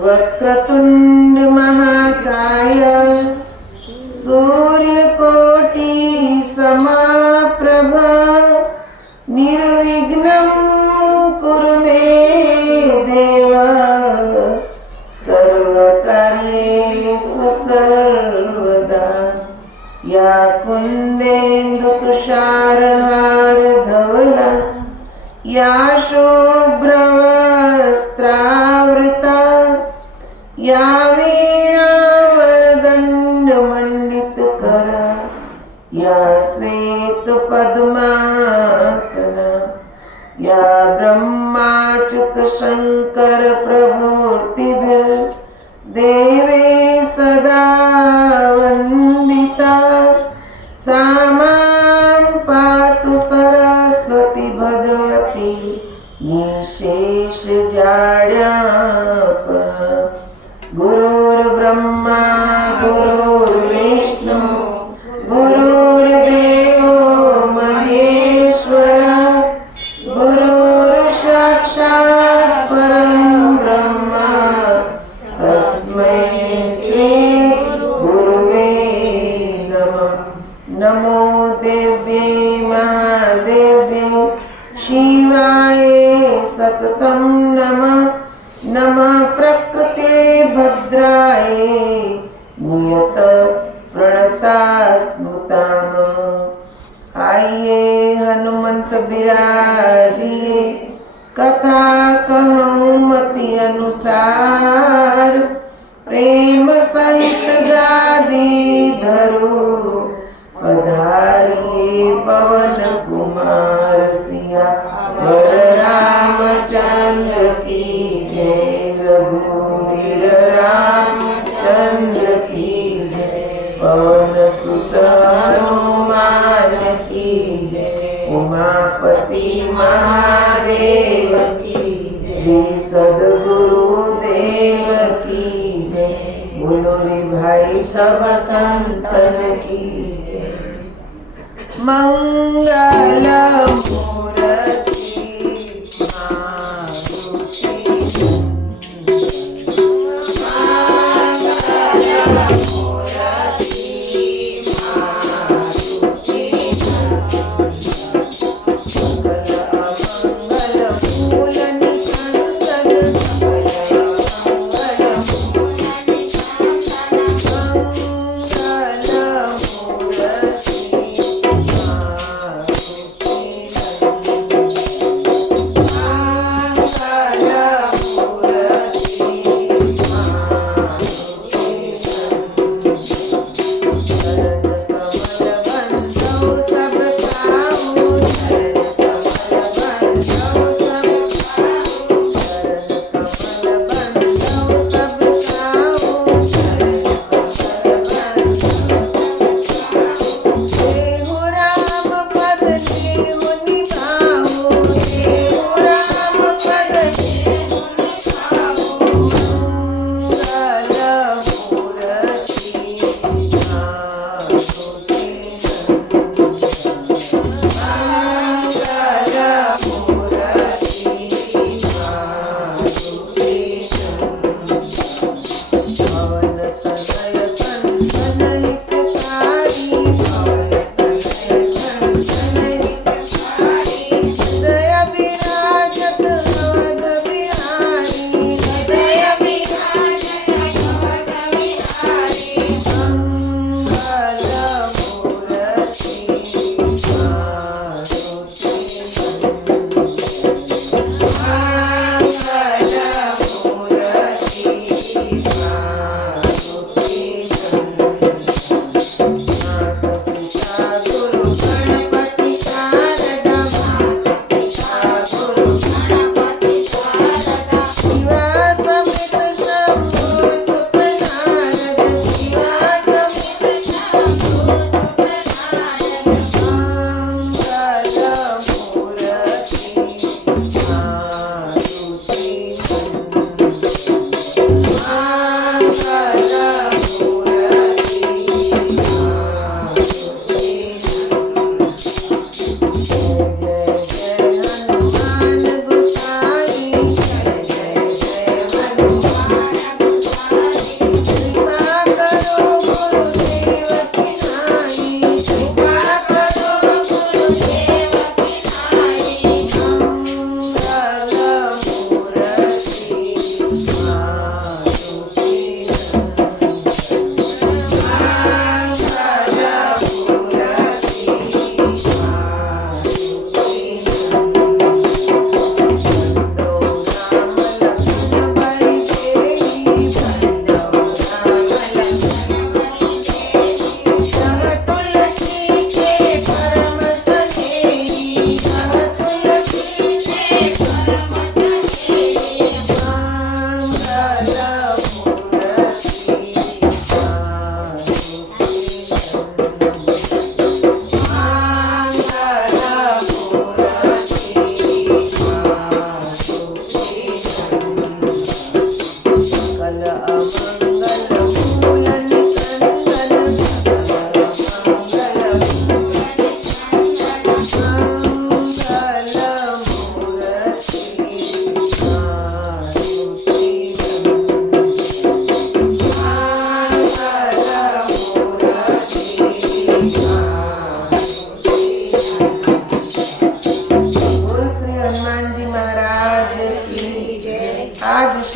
वक्रतुंड महाकाय सूर्यकोटि समाप्रभ निर्विघ्नं कुरु मे देव सर्वकार्येषु सर्वदा। या कुन्देन्दु तुषारहार धवला या शुभ्रवस्त्रावृता या वीणावरदण्डमण्डितकरा या श्वेतपद्मासना या ब्रह्माच्युत शङ्कर प्रभूतिभिर्देवे सदा वन्दिता। सा मां पातु सरस्वती भगवती निःशेषजाड्याप। गुरुर्ब्रह्मा गुरुर्विष्णु गुरुर्देवो महेश्वर गुरुर्साक्षात् परं ब्रह्म तस्मै श्री गुरुवे नमः। नमो देव्यै महादेव्यै शिवाय सततं नमः। नमः प्रकृते भद्राय नियत प्रणतास्मृताम। आइए हनुमंत बिराजिए कथा कहूँ मति अनुसार। प्रेम सहित गादी धरो पधारिए पवन कुमार सिया वर रामचंद्र की जय। रघुवीर रामचंद्र की जय। पवन सुत हनुमान की जय। उमापति महादेव की जय। श्री सद्गुरुदेव की जय। बोलो रे भाई सब संतन की जय। मंगल मूर्ति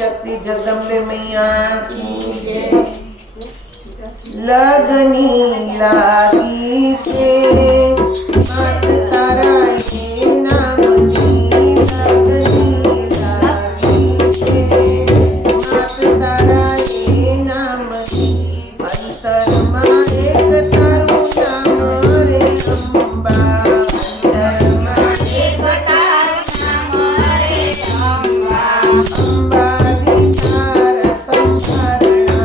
शक्ति जगदम्बे मैया की जय। लगनी लागी छे मात तारा ये नामनी लगनी लागी छे मात तारा ये नामनी अंतरमा एक तारू नाम रे अंबा अंतरमा एक तारू नाम रे अंबा। अंबादी तारा संसारणा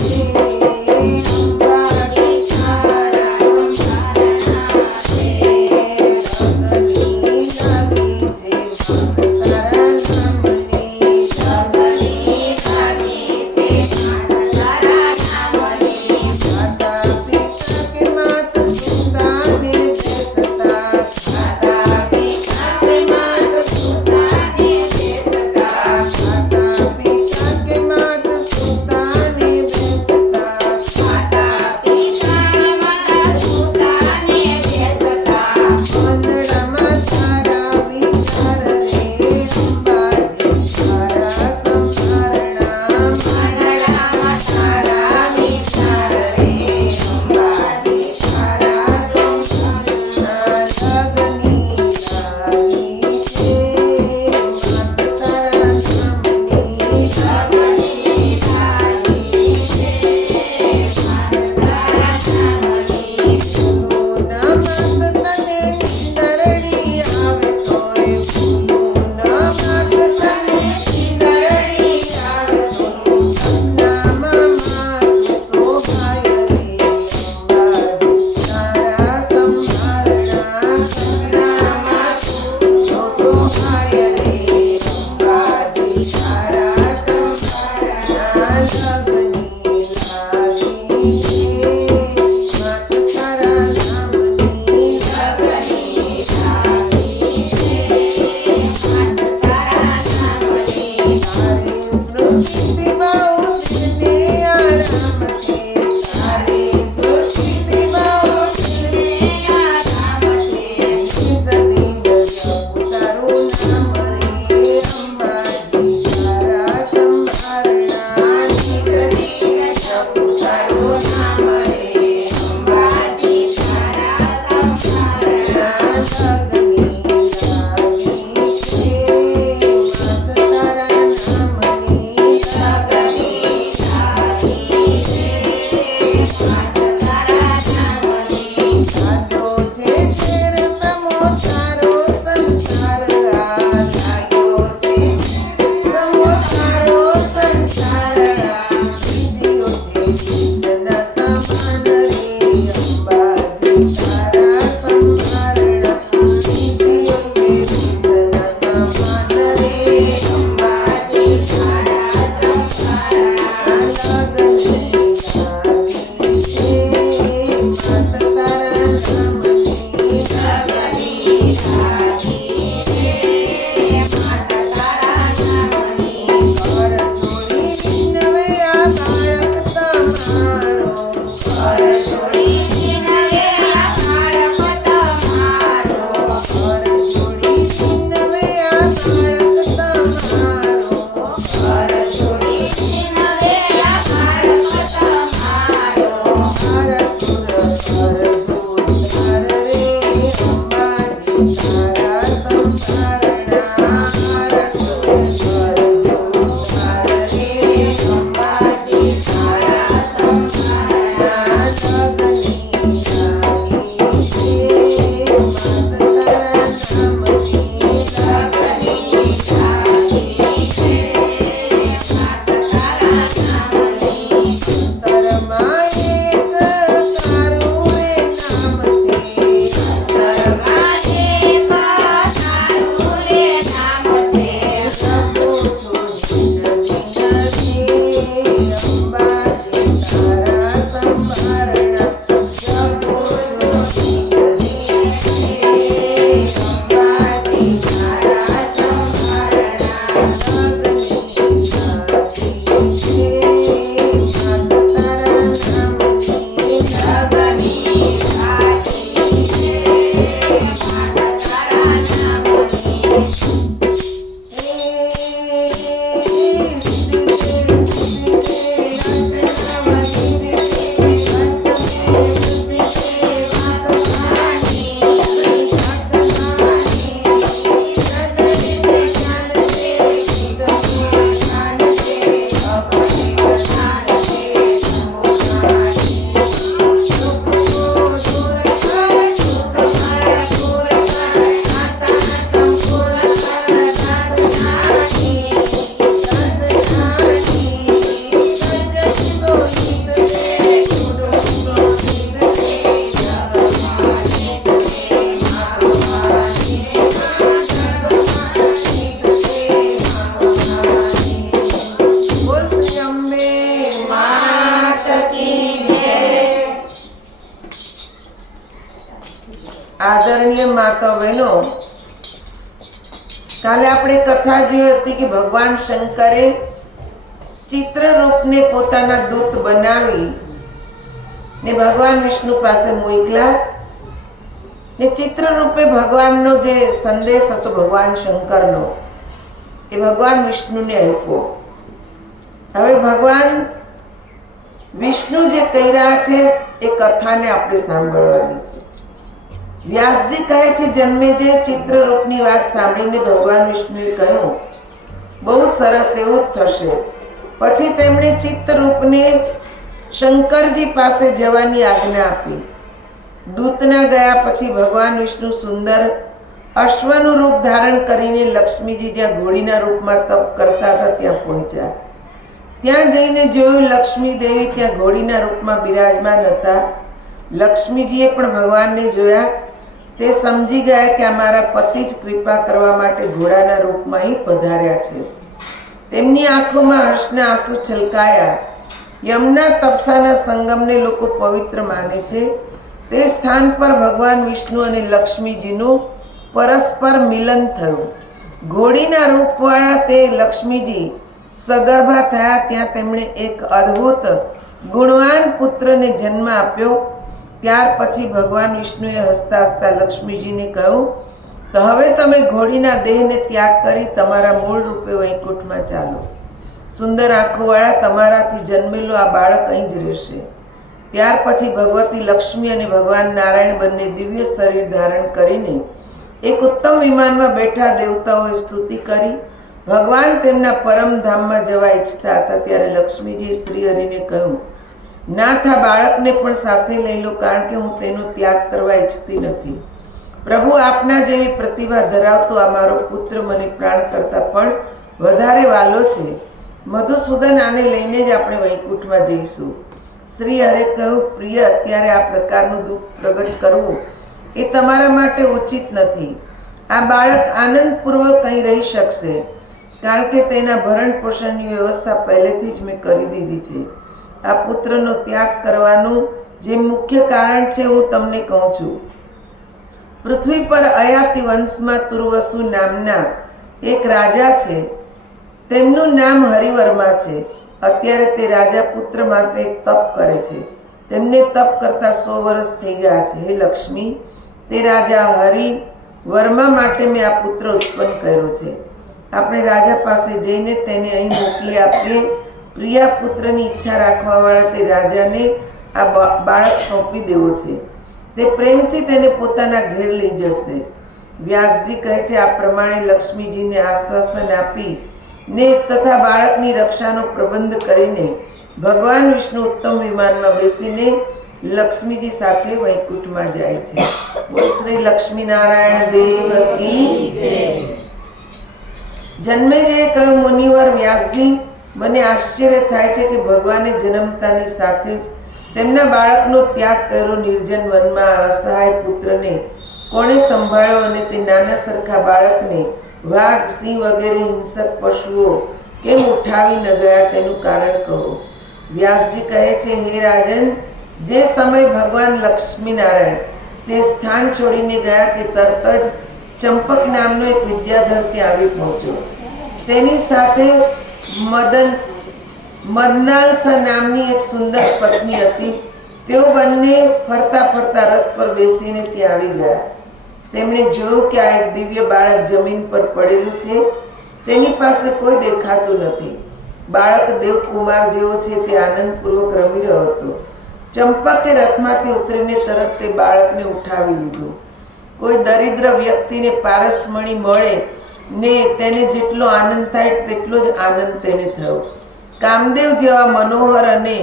रे अंबादी तारा लगनी लागी छे मात तारा नामनी माता पिता के मात सुता ने बेसता माता पिता के मात सुता ने बेसता माता पिता के मात सुता ने बेसता माता पिता माता सुता ने बेसता। मंदड़मा तारा विचार रे अंबाजी तारा संसारणा मंदड़मा तारा विचार रे अंबाजी तारा संसारणा लगनी लागी छे मात तारा नामनी लगनी लागी छे मात तारा नामनी। पूना मात तने नरड़ी आवे तोय पूना मात तने नरड़ी आवे तोय नाम मात सोहाय रे अंबाजी तारा संसारणा नाम सोहाय रे अंबाजी तारा संसारणा लगनी लागी छे मात तारा नामनी लगनी लागी छे मात तारा नामनी। सारे सृष्टि बहुतने आराम छे सारे सृष्टि बहुतने आराम छे सदी जग तारू नाम કાલે આપણે કથા જોઈ હતી કે ભગવાન શંકરે ચિત્રરૂપને પોતાના દૂત બનાવી ને ભગવાન વિષ્ણુ પાસે મોકલા ને ચિત્રરૂપે ભગવાનનો જે સંદેશ હતો ભગવાન શંકરનો એ ભગવાન વિષ્ણુને આપ્યો. હવે ભગવાન વિષ્ણુ જે કહી રહ્યા છે એ કથાને આપણે સાંભળવાની છે. વ્યાસજી કહે છે જન્મેજય ચિત્રરૂપની વાત સાંભળીને ભગવાન વિષ્ણુએ કહ્યું બહુ સરસ એવું જ થશે. પછી તેમણે ચિત્રરૂપને શંકરજી પાસે જવાની આજ્ઞા આપી. દૂતના ગયા પછી ભગવાન વિષ્ણુ સુંદર અશ્વનું રૂપ ધારણ કરીને લક્ષ્મીજી જ્યાં ઘોડીના રૂપમાં તપ કરતા હતા ત્યાં પહોંચ્યા. ત્યાં જઈને જોયું લક્ષ્મી દેવી ત્યાં ઘોડીના રૂપમાં બિરાજમાન હતા. લક્ષ્મીજીએ પણ ભગવાનને જોયા. તે સમજી ગયા કે આ મારા પતિ જ કૃપા કરવા માટે ઘોડાના રૂપમાં અહીં પધાર્યા છે. તેમની આંખોમાં હર્ષના આંસુ છલકાયા. યમુના તપસાના સંગમને લોકો પવિત્ર માને છે. તે સ્થાન પર ભગવાન વિષ્ણુ અને લક્ષ્મીજીનું પરસ્પર મિલન થયું. ઘોડીના રૂપવાળા તે લક્ષ્મીજી સગર્ભા થયા. ત્યાં તેમણે એક અદ્ભુત ગુણવાન પુત્રને જન્મ આપ્યો. ત્યાર પછી ભગવાન વિષ્ણુએ હસતા હસતા લક્ષ્મીજીને કહ્યું તો હવે તમે ઘોડીના દેહને ત્યાગ કરી તમારા મૂળ રૂપે વૈકુંઠમાં ચાલો. સુંદર આંખોવાળા તમારાથી જન્મેલો આ બાળક અહીં જ રહેશે. ત્યાર પછી ભગવતી લક્ષ્મી અને ભગવાન નારાયણ બંને દિવ્ય શરીર ધારણ કરીને એક ઉત્તમ વિમાનમાં બેઠા દેવતાઓએ સ્તુતિ કરી. ભગવાન તેમના પરમધામમાં જવા ઈચ્છતા હતા ત્યારે લક્ષ્મીજીએ શ્રી હરિને કહ્યું નાથ આ બાળકને પણ સાથે લઈ લો કારણ કે હું તેનો ત્યાગ કરવા ઈચ્છતી નથી. પ્રભુ આપના જેવી પ્રતિભા ધરાવતો આ મારો પુત્ર મને પ્રાણ કરતાં પણ વધારે વાલો છે. મધુસૂદન આને લઈને જ આપણે વૈકુંઠમાં જઈશું. શ્રી હરે કહ્યું પ્રિય અત્યારે આ પ્રકારનું દુઃખ પ્રગટ કરવું એ તમારા માટે ઉચિત નથી. આ બાળક આનંદપૂર્વક અહીં રહી શકશે કારણ કે તેના ભરણ પોષણની વ્યવસ્થા પહેલેથી જ મેં કરી દીધી છે. આ પુત્રનો ત્યાગ કરવાનું જે મુખ્ય કારણ છે હું તમને કહું છું. પૃથ્વી પર અયાતિ વંશમાં તુર્વસુ નામના એક રાજા છે. તેમનું નામ હરિવર્મા છે. અત્યારે તે રાજા પુત્ર માટે તપ કરે છે. તેમને તપ કરતા 100 વર્ષ થઈ ગયા છે. હે લક્ષ્મી, તે રાજા હરિવર્મા માટે મેં આ પુત્ર ઉત્પન્ન કર્યો છે. આપણે રાજા પાસે જઈને તેને અહીં મોકલી આપીએ. પ્રિયા પુત્રની ઈચ્છા રાખવાવાળા તે રાજાને આ બાળક સોંપી દેવો છે. તે પ્રેમથી તેને પોતાના ઘેર લઈ જશે. વ્યાસજી કહે છે આ પ્રમાણે લક્ષ્મીજીને આશ્વાસન આપી ને તથા બાળકની રક્ષાનો પ્રબંધ કરીને ભગવાન વિષ્ણુ ઉત્તમ વિમાનમાં બેસીને લક્ષ્મીજી સાથે વૈકુંઠમાં જાય છે. બોલ શ્રી લક્ષ્મી નારાયણ દેવ કી જય. જન્મેજયે કહ્યું મુનિવર વ્યાસજી, મને આશ્ચર્ય થાય છે કે ભગવાને જન્મતાની સાથે જ તેમના બાળકનો ત્યાગ કર્યો. નિર્જન વનમાં અસહાય પુત્રને કોણે સંભાળ્યો અને તે નાના સરખા બાળકને વાઘ, સિંહ વગેરે હિંસક પશુઓ કેમ ઉઠાવી ન ગયા તેનું કારણ કહો. વ્યાસજી કહે છે હે રાજન, જે સમય ભગવાન લક્ષ્મીનારાયણ તે સ્થાન છોડીને ગયા તે તરત જ ચંપક નામનો એક વિદ્યાધર ત્યાં આવી પહોંચ્યો. તેની સાથે મદનાલસા નામની એક સુંદર પત્ની હતી. તેઓ બંને ફરતા ફરતા રથ પર બેસીને ત્યાં આવી ગયા. તેમણે જોયું કે આ એક દિવ્ય બાળક જમીન પર પડેલું છે. તેની પાસે કોઈ દેખાતું નથી. બાળક દેવકુમાર જેવો છે. તે આનંદપૂર્વક રમી રહ્યો હતો. ચંપકે રથમાંથી ઉતરીને તરત તે બાળકને ઉઠાવી લીધું. કોઈ દરિદ્ર વ્યક્તિને પારસમણી મળે ને તેને જેટલો આનંદ થાય તેટલો જ આનંદ તેને થયો. કામદેવ જેવા મનોહર અને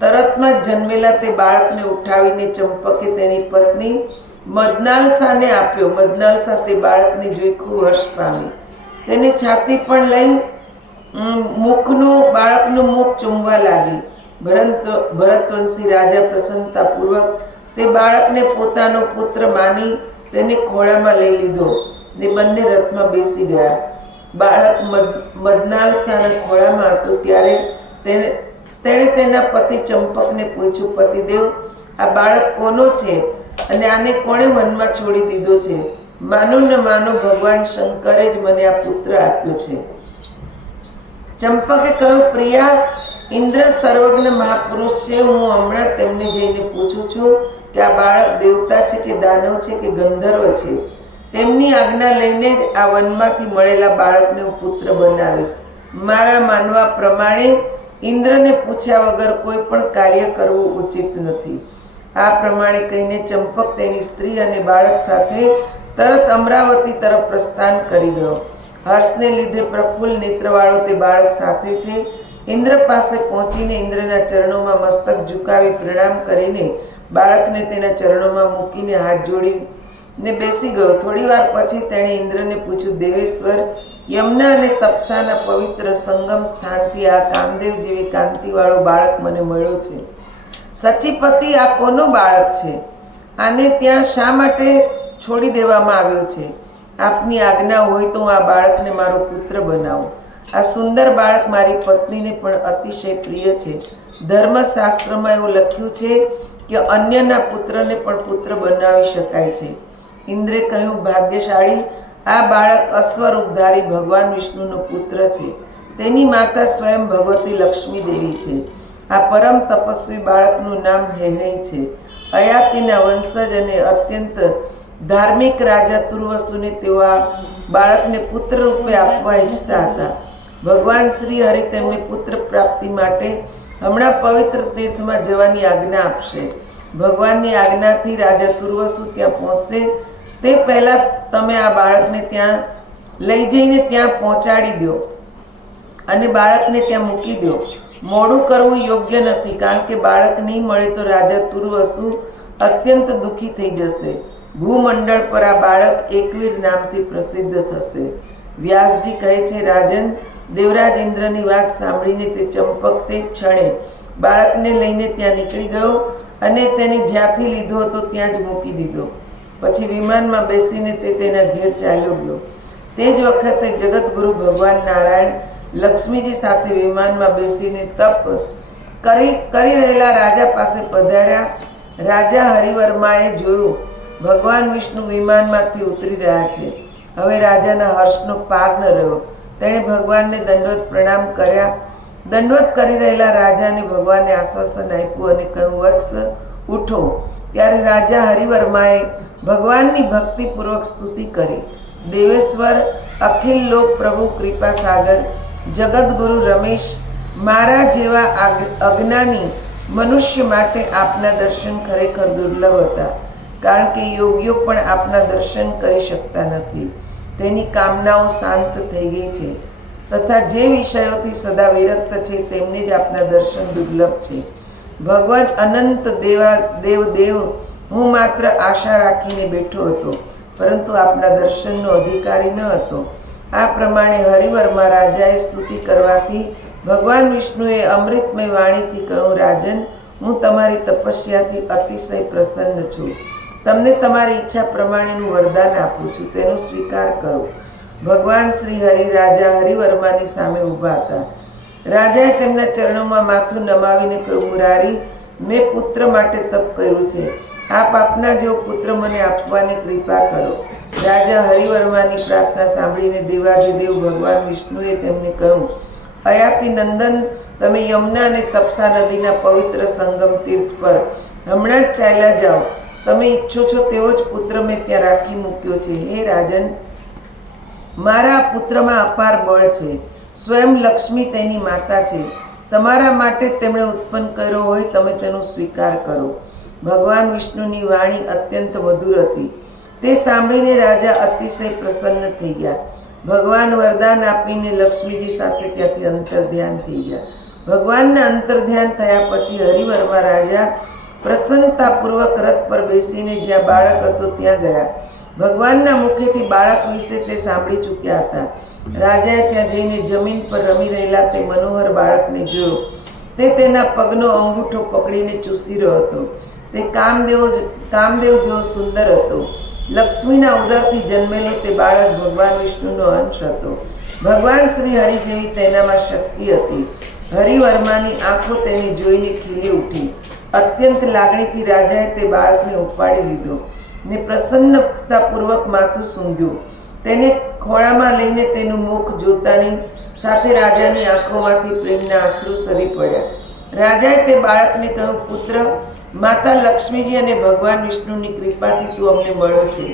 તરતમાં જ જન્મેલા તે બાળકને ઉઠાવીને ચંપકે તેની પત્ની મદનાલસાને આપ્યો. મદનાલસા તે બાળકને જોઈ ખૂબ હર્ષ પામી. તેને છાતી પણ લઈ બાળકનું મુખ ચૂમવા લાગી. ભરતવંશી રાજા પ્રસન્નતાપૂર્વક તે બાળકને પોતાનો પુત્ર માની તેને ખોળામાં લઈ લીધો ને બંને રથમાં બેસી ગયા. બાળક મદનાલસાના ખોળામાં હતું ત્યારે તેણે તેના પતિ ચંપકને પૂછ્યું, પતિદેવ, આ બાળક કોનો છે અને આને કોણે વનમાં છોડી દીધો છે? માનો ન માનો ભગવાન શંકરે જ મને આ પુત્ર આપ્યો છે. ચંપકે કહ્યું, પ્રિયા, ઇન્દ્ર સર્વજ્ઞ મહાપુરુષ છે. હું હમણાં તેમને જઈને પૂછું છું કે આ બાળક દેવતા છે કે દાનવ છે કે ગંધર્વ છે. તેમની આજ્ઞા લઈને જ આ વનમાંથી મળેલા બાળકને હું પુત્ર બનાવીશ. મારા માનવા પ્રમાણે ઇન્દ્રને પૂછ્યા વગર કોઈ પણ કાર્ય કરવું ઉચિત નથી. આ પ્રમાણે કહીને ચંપક તેની સ્ત્રી અને બાળક સાથે તરત અમરાવતી તરફ પ્રસ્થાન કરી ગયો. હર્ષને લીધે પ્રફુલ્લ નેત્રવાળો તે બાળક સાથે છે. ઇન્દ્ર પાસે પહોંચીને ઇન્દ્રના ચરણોમાં મસ્તક ઝુકાવી પ્રણામ કરીને બાળકને તેના ચરણોમાં મૂકીને હાથ જોડીને બેસી ગયો. થોડી વાર પછી તેણે ઇન્દ્રને પૂછ્યું, દેવેશ્વર, યમુના અને તપસાના પવિત્ર સંગમ સ્થાનથી આ કામદેવ જેવી કાંતિવાળો બાળક મને મળ્યો છે. સચીપતિ, આ કોનો બાળક છે? આને ત્યાં શા માટે છોડી દેવામાં આવ્યો છે? આપની આજ્ઞા હોય તો હું આ બાળકને મારો પુત્ર બનાવું. આ સુંદર બાળક મારી પત્નીને પણ અતિશય પ્રિય છે. ધર્મશાસ્ત્રમાં એવું લખ્યું છે કે અન્યના પુત્રને પણ પુત્ર બનાવી શકાય છે. ઇન્દ્રે કહ્યું, ભાગ્યશાળી, આ બાળક અશ્વરૂપધારી ભગવાન વિષ્ણુનો પુત્ર છે. તેની માતા સ્વયં ભગવતી લક્ષ્મી દેવી છે. આ પરમ તપસ્વી બાળકનું નામ હેહય છે. અયાતિના વંશજ અને અત્યંત ધાર્મિક રાજા તુર્વસુને તેઓ આ બાળકને પુત્ર રૂપે આપવા ઈચ્છતા હતા. ભગવાન શ્રી હરિ તેમને પુત્ર પ્રાપ્તિ માટે હમણાં પવિત્ર તીર્થમાં જવાની આજ્ઞા આપશે. ભગવાનની આજ્ઞાથી રાજા તુર્વસુ ત્યાં પહોંચશે તે પહેલાં તમે આ બાળકને ત્યાં લઈ જઈને ત્યાં પહોંચાડી દો અને બાળકને ત્યાં મૂકી દો. મોડું કરવું યોગ્ય નથી, કારણ કે બાળક નહીં મળે તો રાજા તુર્વસુ અત્યંત દુઃખી થઈ જશે. ભૂમંડળ પર આ બાળક એકવીર નામથી પ્રસિદ્ધ થશે. વ્યાસજી કહે છે, રાજન, દેવરાજ ઇન્દ્રની વાત સાંભળીને તે ચંપક તે ક્ષણે બાળકને લઈને ત્યાં નીકળી ગયો અને તેને જ્યાંથી લીધો હતો ત્યાં જ મૂકી દીધો. પછી વિમાનમાં બેસીને તે તેના ઘેર ચાલ્યો ગયો. તે જ વખતે જગતગુરુ ભગવાન નારાયણ લક્ષ્મીજી સાથે વિમાનમાં બેસીને તપ કરી રહેલા રાજા પાસે પધાર્યા. રાજા હરિવર્માએ જોયું ભગવાન વિષ્ણુ વિમાનમાંથી ઉતરી રહ્યા છે. હવે રાજાના હર્ષનો પાર ન રહ્યો. તેણે ભગવાનને દંડવત પ્રણામ કર્યા. દંડવત કરી રહેલા રાજાને ભગવાને આશ્વાસન આપ્યું અને કહ્યું, વત્સ, ઉઠો. ત્યારે રાજા હરિવર્માએ ભગવાનની ભક્તિપૂર્વક સ્તુતિ કરી. દેવેશ્વર, અખિલ લોક પ્રભુ કૃપા સાગર, જગતગુરુ રમેશ, મારા જેવા અજ્ઞાની મનુષ્ય માટે આપના દર્શન ખરેખર દુર્લભ હતા, કારણ કે યોગીઓ પણ આપના દર્શન કરી શકતા નથી. તેની કામનાઓ શાંત થઈ ગઈ છે, તથા જે વિષયોથી સદા વિરક્ત છે તેમને જ આપના દર્શન દુર્લભ છે. ભગવાન અનંત દેવ, હું માત્ર આશા રાખીને બેઠો હતો, પરંતુ આપના દર્શનનો અધિકારી ન હતો. આ પ્રમાણે હરિવર્મા રાજાએ સ્તુતિ કરવાથી ભગવાન વિષ્ણુએ અમૃતમય વાણીથી કહ્યું, રાજન, હું તમારી તપસ્યાથી અતિશય પ્રસન્ન છું. તમને તમારી ઈચ્છા પ્રમાણેનું વરદાન આપું છું, તેનો સ્વીકાર કરો. ભગવાન શ્રી હરિ રાજા હરિવર્માની સામે ઊભા હતા. રાજાએ તેમના ચરણોમાં માથું નમાવીને કહ્યું, મુરારી, મેં પુત્ર માટે તપ કર્યું છે. આપ આપના જેવો પુત્ર મને આપવાની કૃપા કરો. રાજા હરિવર્માની પ્રાર્થના સાંભળીને દેવાધિદેવ ભગવાન વિષ્ણુએ તેમને કહ્યું, અયાતિ નંદન, તમે યમુના અને તપસા નદીના પવિત્ર સંગમ તીર્થ પર હમણાં જ ચાલ્યા જાઓ. તમે ઈચ્છો છો તેવો જ પુત્ર મેં ત્યાં રાખી મૂક્યો છે. હે રાજન, મારા પુત્રમાં અપાર બળ છે. સ્વયં લક્ષ્મી તેની માતા છે. તમારા માટે તેમણે ઉત્પન્ન કર્યો હોય, તમે તેનો સ્વીકાર કરો. ભગવાન વિષ્ણુની વાણી અત્યંત મધુર હતી. તે સાંભળીને રાજા અતિશય પ્રસન્ન થઈ ગયા. ભગવાન વરદાન આપીને લક્ષ્મીજી સાથે ત્યાંથી અંતર્ધ્યાન થઈ ગયા. ભગવાનના અંતર્ધ્યાન થયા પછી હરિવર્મા રાજા પ્રસન્નતાપૂર્વક રથ પર બેસીને જ્યાં બાળક હતો ત્યાં ગયા. ભગવાનના મુખેથી બાળક વિશે તે સાંભળી ચૂક્યા હતા. રાજાએ ત્યાં જઈને જમીન પર રમી રહેલા તે મનોહર બાળકને જોયો. તે તેના પગનો અંગૂઠો પકડીને ચૂસી રહ્યો હતો. તે કામદેવ જેવો સુંદર હતો. લક્ષ્મીના ઉદરથી જન્મેલો તે બાળક ભગવાન વિષ્ણુનો અંશ હતો. ભગવાન શ્રી હરિ જેવી તેનામાં શક્તિ હતી. હરિવર્માની આંખો તેને જોઈને ખીલી ઉઠી. અત્યંત લાગણીથી રાજાએ તે બાળકને ઉપાડી લીધો. ને પ્રસન્નતાપૂર્વક માથું સૂંઘ્યું. તેને ખોળામાં લઈને તેનું મુખ જોતાની સાથે રાજાની આંખોમાંથી પ્રેમના આંસુ સરી પડ્યા. રાજાએ તે બાળકને કહ્યું, પુત્ર, માતા લક્ષ્મીજી અને ભગવાન વિષ્ણુની કૃપાથી તું અમને મળ્યો છે.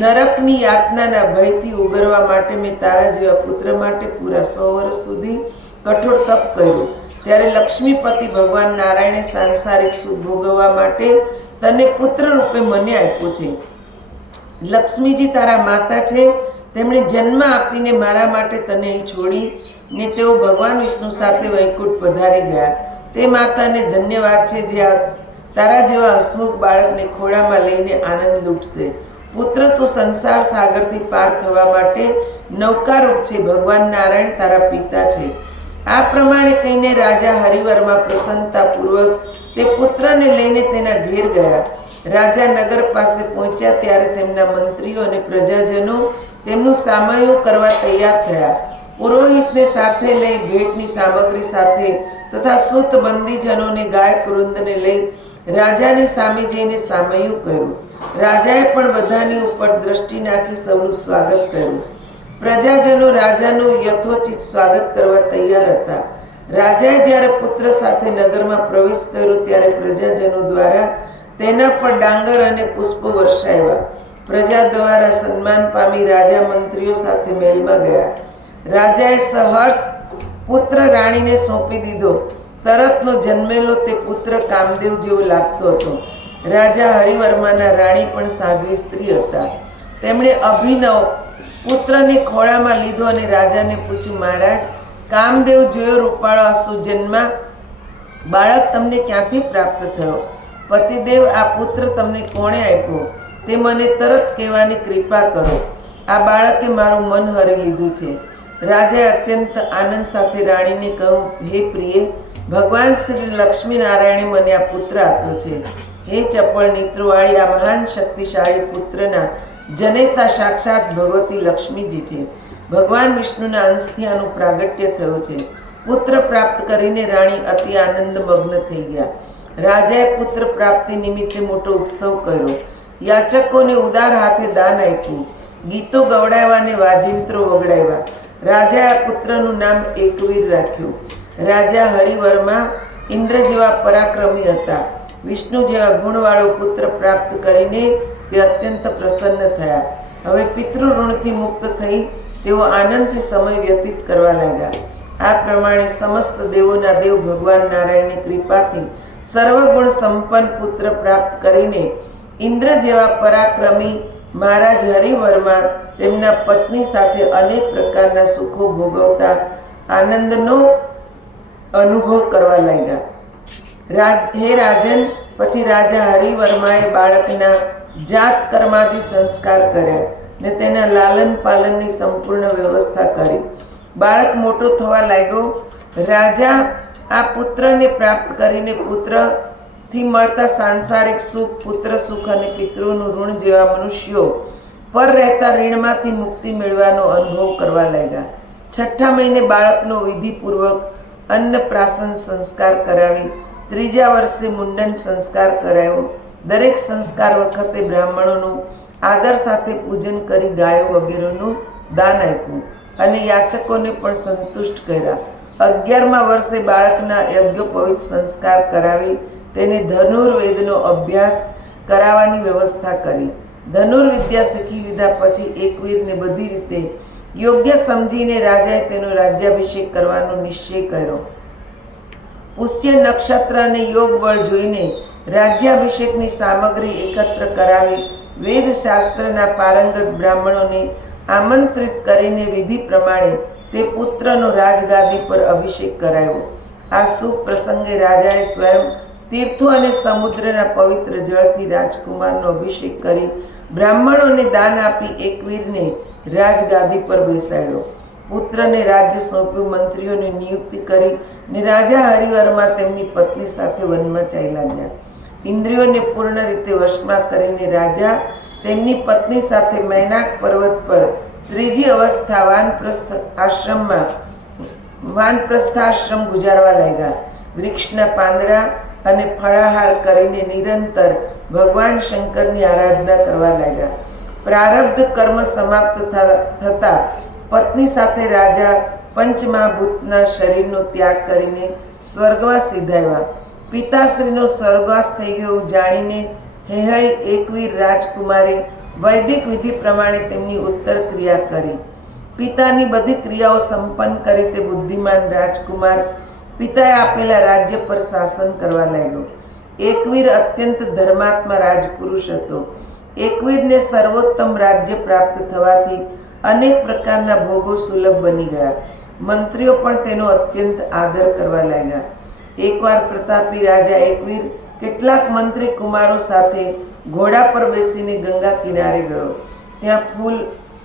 નરકની યાતનાના ભયથી ઉગરવા માટે મેં તારા જેવા પુત્ર માટે પૂરા 100 વર્ષ સુધી કઠોર તપ કર્યું. ત્યારે લક્ષ્મીપતિ ભગવાન નારાયણે સાંસારિક સુખ ભોગવવા માટે તને પુત્ર રૂપે મને આપ્યો છે. લક્ષ્મીજી તારા માતા છે. તેમણે જન્મ આપીને મારા માટે તને અહીં છોડી ને તેઓ ભગવાન વિષ્ણુ સાથે વૈકુંઠ પધારી ગયા. તે માતાને ધન્યવાદ છે જે તારા જેવા હસમુખ બાળકને ખોળામાં લઈને આનંદ લૂટશે. પુત્ર, તું સંસાર સાગરથી પાર થવા માટે નૌકારૂપ છે. ભગવાન નારાયણ તારા પિતા છે. આ પ્રમાણે કહીને રાજા હરિવર્મા પ્રસન્નતાપૂર્વક તે પુત્રને લઈને તેના ઘેર ગયા. રાજા નગર પાસે પહોંચ્યા ત્યારે તેમના મંત્રીઓ અને પ્રજાજનો તેમનું સામયું કરવા તૈયાર થયા. પુરોહિતને સાથે લઈ ભેટની સામગ્રી સાથે તથા સૂત બંદીજનોને ગાય વૃંદને લઈ રાજાની સામે જઈને સામયું કર્યું. રાજાએ પણ બધાની ઉપર દ્રષ્ટિ નાખી સૌનું સ્વાગત કર્યું. પ્રજાજનો રાજાનું યથોચિત સ્વાગત કરવા તૈયાર હતા. રાજાએ જ્યારે પુત્ર સાથે નગરમાં પ્રવેશ કર્યો ત્યારે પ્રજાજનો દ્વારા તેના પર ડાંગર અને પુષ્પો વર્ષાવ્યા. પ્રજા દ્વારા સન્માન પામી રાજા મંત્રીઓ સાથે મહેલમાં ગયા. રાજાએ સહર્ષ પુત્ર રાણીને સોંપી દીધો. તરતનો જન્મેલો તે પુત્ર કામદેવ જેવો લાગતો હતો. રાજા હરિવર્માના રાણી પણ સાધ્વી સ્ત્રી હતા. તેમણે અભિનવ પુત્રને ખોળામાં લીધો અને રાજાને પૂછ્યું, મહારાજ, કામદેવ જેવો રૂપાળો આ સુજન્મા બાળક તમને ક્યાંથી પ્રાપ્ત થયો? પતિદેવ, આ પુત્ર તમને કોણે આપ્યો તે મને તરત કહેવાની કૃપા કરો. આ બાળકે મારું મન હરી લીધું છે. રાજાએ અત્યંત આનંદ સાથે રાણીને કહ્યું, હે પ્રિય, ભગવાન શ્રી લક્ષ્મીનારાયણે મને આ પુત્ર આપ્યો છે. હે ચપળ નેત્રોવાળી, આ મહાન શક્તિશાળી પુત્રના જનેતા સાક્ષાત ભગવતી લક્ષ્મીજી છે. ભગવાન વિષ્ણુના અંશથી આનું પ્રાગટ્ય થયું છે. પુત્ર પ્રાપ્ત કરીને રાણી અતિ આનંદમગ્ન થઈ ગયા. રાજાએ પુત્ર પ્રાપ્તિ નિમિત્તે મોટો ઉત્સવ કર્યો. યાચકોને ઉદાર હાથે દાન આપ્યું. ગીતો ગવડાવ્યા અને વાજિંત્રો વગડાવ્યા. રાજાએ આ પુત્રનું નામ એકવીર રાખ્યું. રાજા હરિવર્મા ઇન્દ્ર જેવા પરાક્રમી હતા. વિષ્ણુ જેવા ગુણવાળો પુત્ર પ્રાપ્ત કરીને તે અત્યંત પ્રસન્ન થયા. હવે પિતૃ ઋણથી મુક્ત થઈ તેઓ આનંદથી સમય વ્યતીત કરવા લાગ્યા. આ પ્રમાણે સમસ્ત દેવોના દેવ ભગવાન નારાયણની કૃપાથી સર્વગુણ સંપન્ન પુત્ર પ્રાપ્ત કરીને ઇન્દ્ર જેવા પરાક્રમી મહારાજ હરિવર્મા તેમના પત્ની સાથે અનેક પ્રકારના સુખો ભોગવતા આનંદનો અનુભવ કરવા લાગ્યા. હે રાજન, પછી રાજા હરિવર્માએ બાળકના જાત કર્માદિ સંસ્કાર કર્યા ને તેના લાલન પાલનની સંપૂર્ણ વ્યવસ્થા કરી. બાળક મોટો થવા લાગ્યો. રાજા આ પુત્રને પ્રાપ્ત કરીને પુત્રથી મળતા સાંસારિક સુખ, પુત્ર સુખ અને પિતૃનું ઋણ જેવા મનુષ્યો પર રહેતા ઋણમાંથી મુક્તિ મેળવવાનો અનુભવ કરવા લાગ્યા. 6ઠા મહિને બાળકનો વિધિપૂર્વક અન્નપ્રાશન સંસ્કાર કરાવી 3જા વર્ષે મુંડન સંસ્કાર કરાયો. દરેક સંસ્કાર વખતે બ્રાહ્મણોનું આદર સાથે પૂજન કરી ગાયો વગેરેનું દાન આપ્યું અને યાચકોને પણ સંતુષ્ટ કર્યા. 11મા વર્ષે બાળકના યજ્ઞોપવિત સંસ્કાર કરાવી તેને ધનુર્વેદનો અભ્યાસ કરાવવાની વ્યવસ્થા કરી. ધનુર્વિદ્યા શીખી લીધા પછી એકવીરને બધી રીતે યોગ્ય સમજીને રાજાએ તેનો રાજ્યાભિષેક કરવાનો નિશ્ચય કર્યો. પુષ્ય નક્ષત્ર અને યોગ બળ જોઈને રાજ્યાભિષેકની સામગ્રી એકત્ર કરાવી વેદશાસ્ત્રના પારંગત બ્રાહ્મણોને આમંત્રિત કરીને વિધિ પ્રમાણે તે પુત્રનો રાજગાદી પર અભિષેક કરાયો. આ શુભ પ્રસંગે રાજાએ સ્વયં તીર્થો અને સમુદ્રના પવિત્ર જળથી રાજકુમારનો અભિષેક કરી બ્રાહ્મણોને દાન આપી એકવીરને રાજગાદી પર બેસાડ્યો. પુત્રને રાજ્ય સોંપ્યું. મંત્રીઓને નિયુક્તિ કરી ને રાજા હરિવર્મા તેમની પત્ની સાથે વનમાં ચાલ્યા ગયા. ઇન્દ્રિયોને પૂર્ણ રીતે વશમાં કરીને રાજા તેમની પત્ની સાથે મૈનાક પર્વત પર 3જી અવસ્થા વાનપ્રસ્થાશ્રમ ગુજારવા લાગ્યા. વૃક્ષના પાંદડા અને ફળાહાર કરીને નિરંતર ભગવાન શંકરની આરાધના કરવા લાગ્યા. પ્રારબ્ધ કર્મ સમાપ્ત થતા પત્ની સાથે રાજા પંચમહાભૂતના શરીરનો ત્યાગ કરીને સ્વર્ગવાસ સીધાવ્યા. પિતાશ્રીનો સ્વર્ગવાસ થઈ ગયો જાણીને હેહય એકવીર રાજકુમારે વૈદિક વિધિ પ્રમાણે તેમની ઉત્તર ક્રિયા કરી. પિતાની બધી ક્રિયાઓ સંપન્ન કરી તે બુદ્ધિમાન રાજકુમાર પિતાએ આપેલા રાજ્ય પર શાસન કરવા લાગ્યો. એકવીર અત્યંત ધર્માત્મા રાજપુરુષ હતો. એકવીરને સર્વોત્તમ રાજ્ય પ્રાપ્ત થવાથી અનેક પ્રકારના ભોગો સુલભ બની ગયા. મંત્રીઓ પણ તેનો અત્યંત આદર કરવા લાગ્યા. એકવાર પ્રતાપી રાજા એકવીર કેટલાક મંત્રી કુમારો સાથે ઘોડા પર બેસીને ગંગા કિનારે ગયો. ત્યાં ફૂલ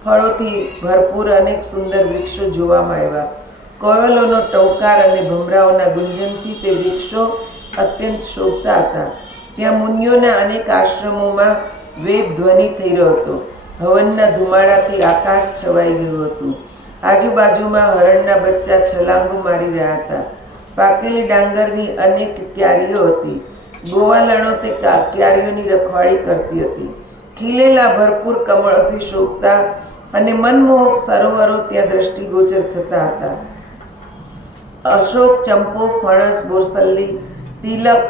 ફળોથી ભરપૂર અનેક સુંદર વૃક્ષો જોવામાં આવ્યા. કોયલોનો ટવકાર અને ભમરાઓના ગુંજનથી તે વૃક્ષો અત્યંત શોભતા હતા. ત્યાં મુનિઓના અનેક આશ્રમોમાં વેદ ધ્વનિ થઈ રહ્યો હતો. હવનના ધુમાડાથી આકાશ છવાઈ ગયું હતું. આજુબાજુમાં હરણના બચ્ચા છલાંગો મારી રહ્યા હતા. પાકેલી ડાંગરની અનેક ક્યારીઓ હતી. ગોવાલણો તે ક્યારીઓની રખવાળી કરતી હતી. ખીલેલા ભરપૂર કમળોથી શોભતા અને મનમોહક સરોવરો ત્યાં દ્રષ્ટિગોચર થતા હતા. અશોક, ચંપો, ફણસ, બોરસલ્લી, તિલક,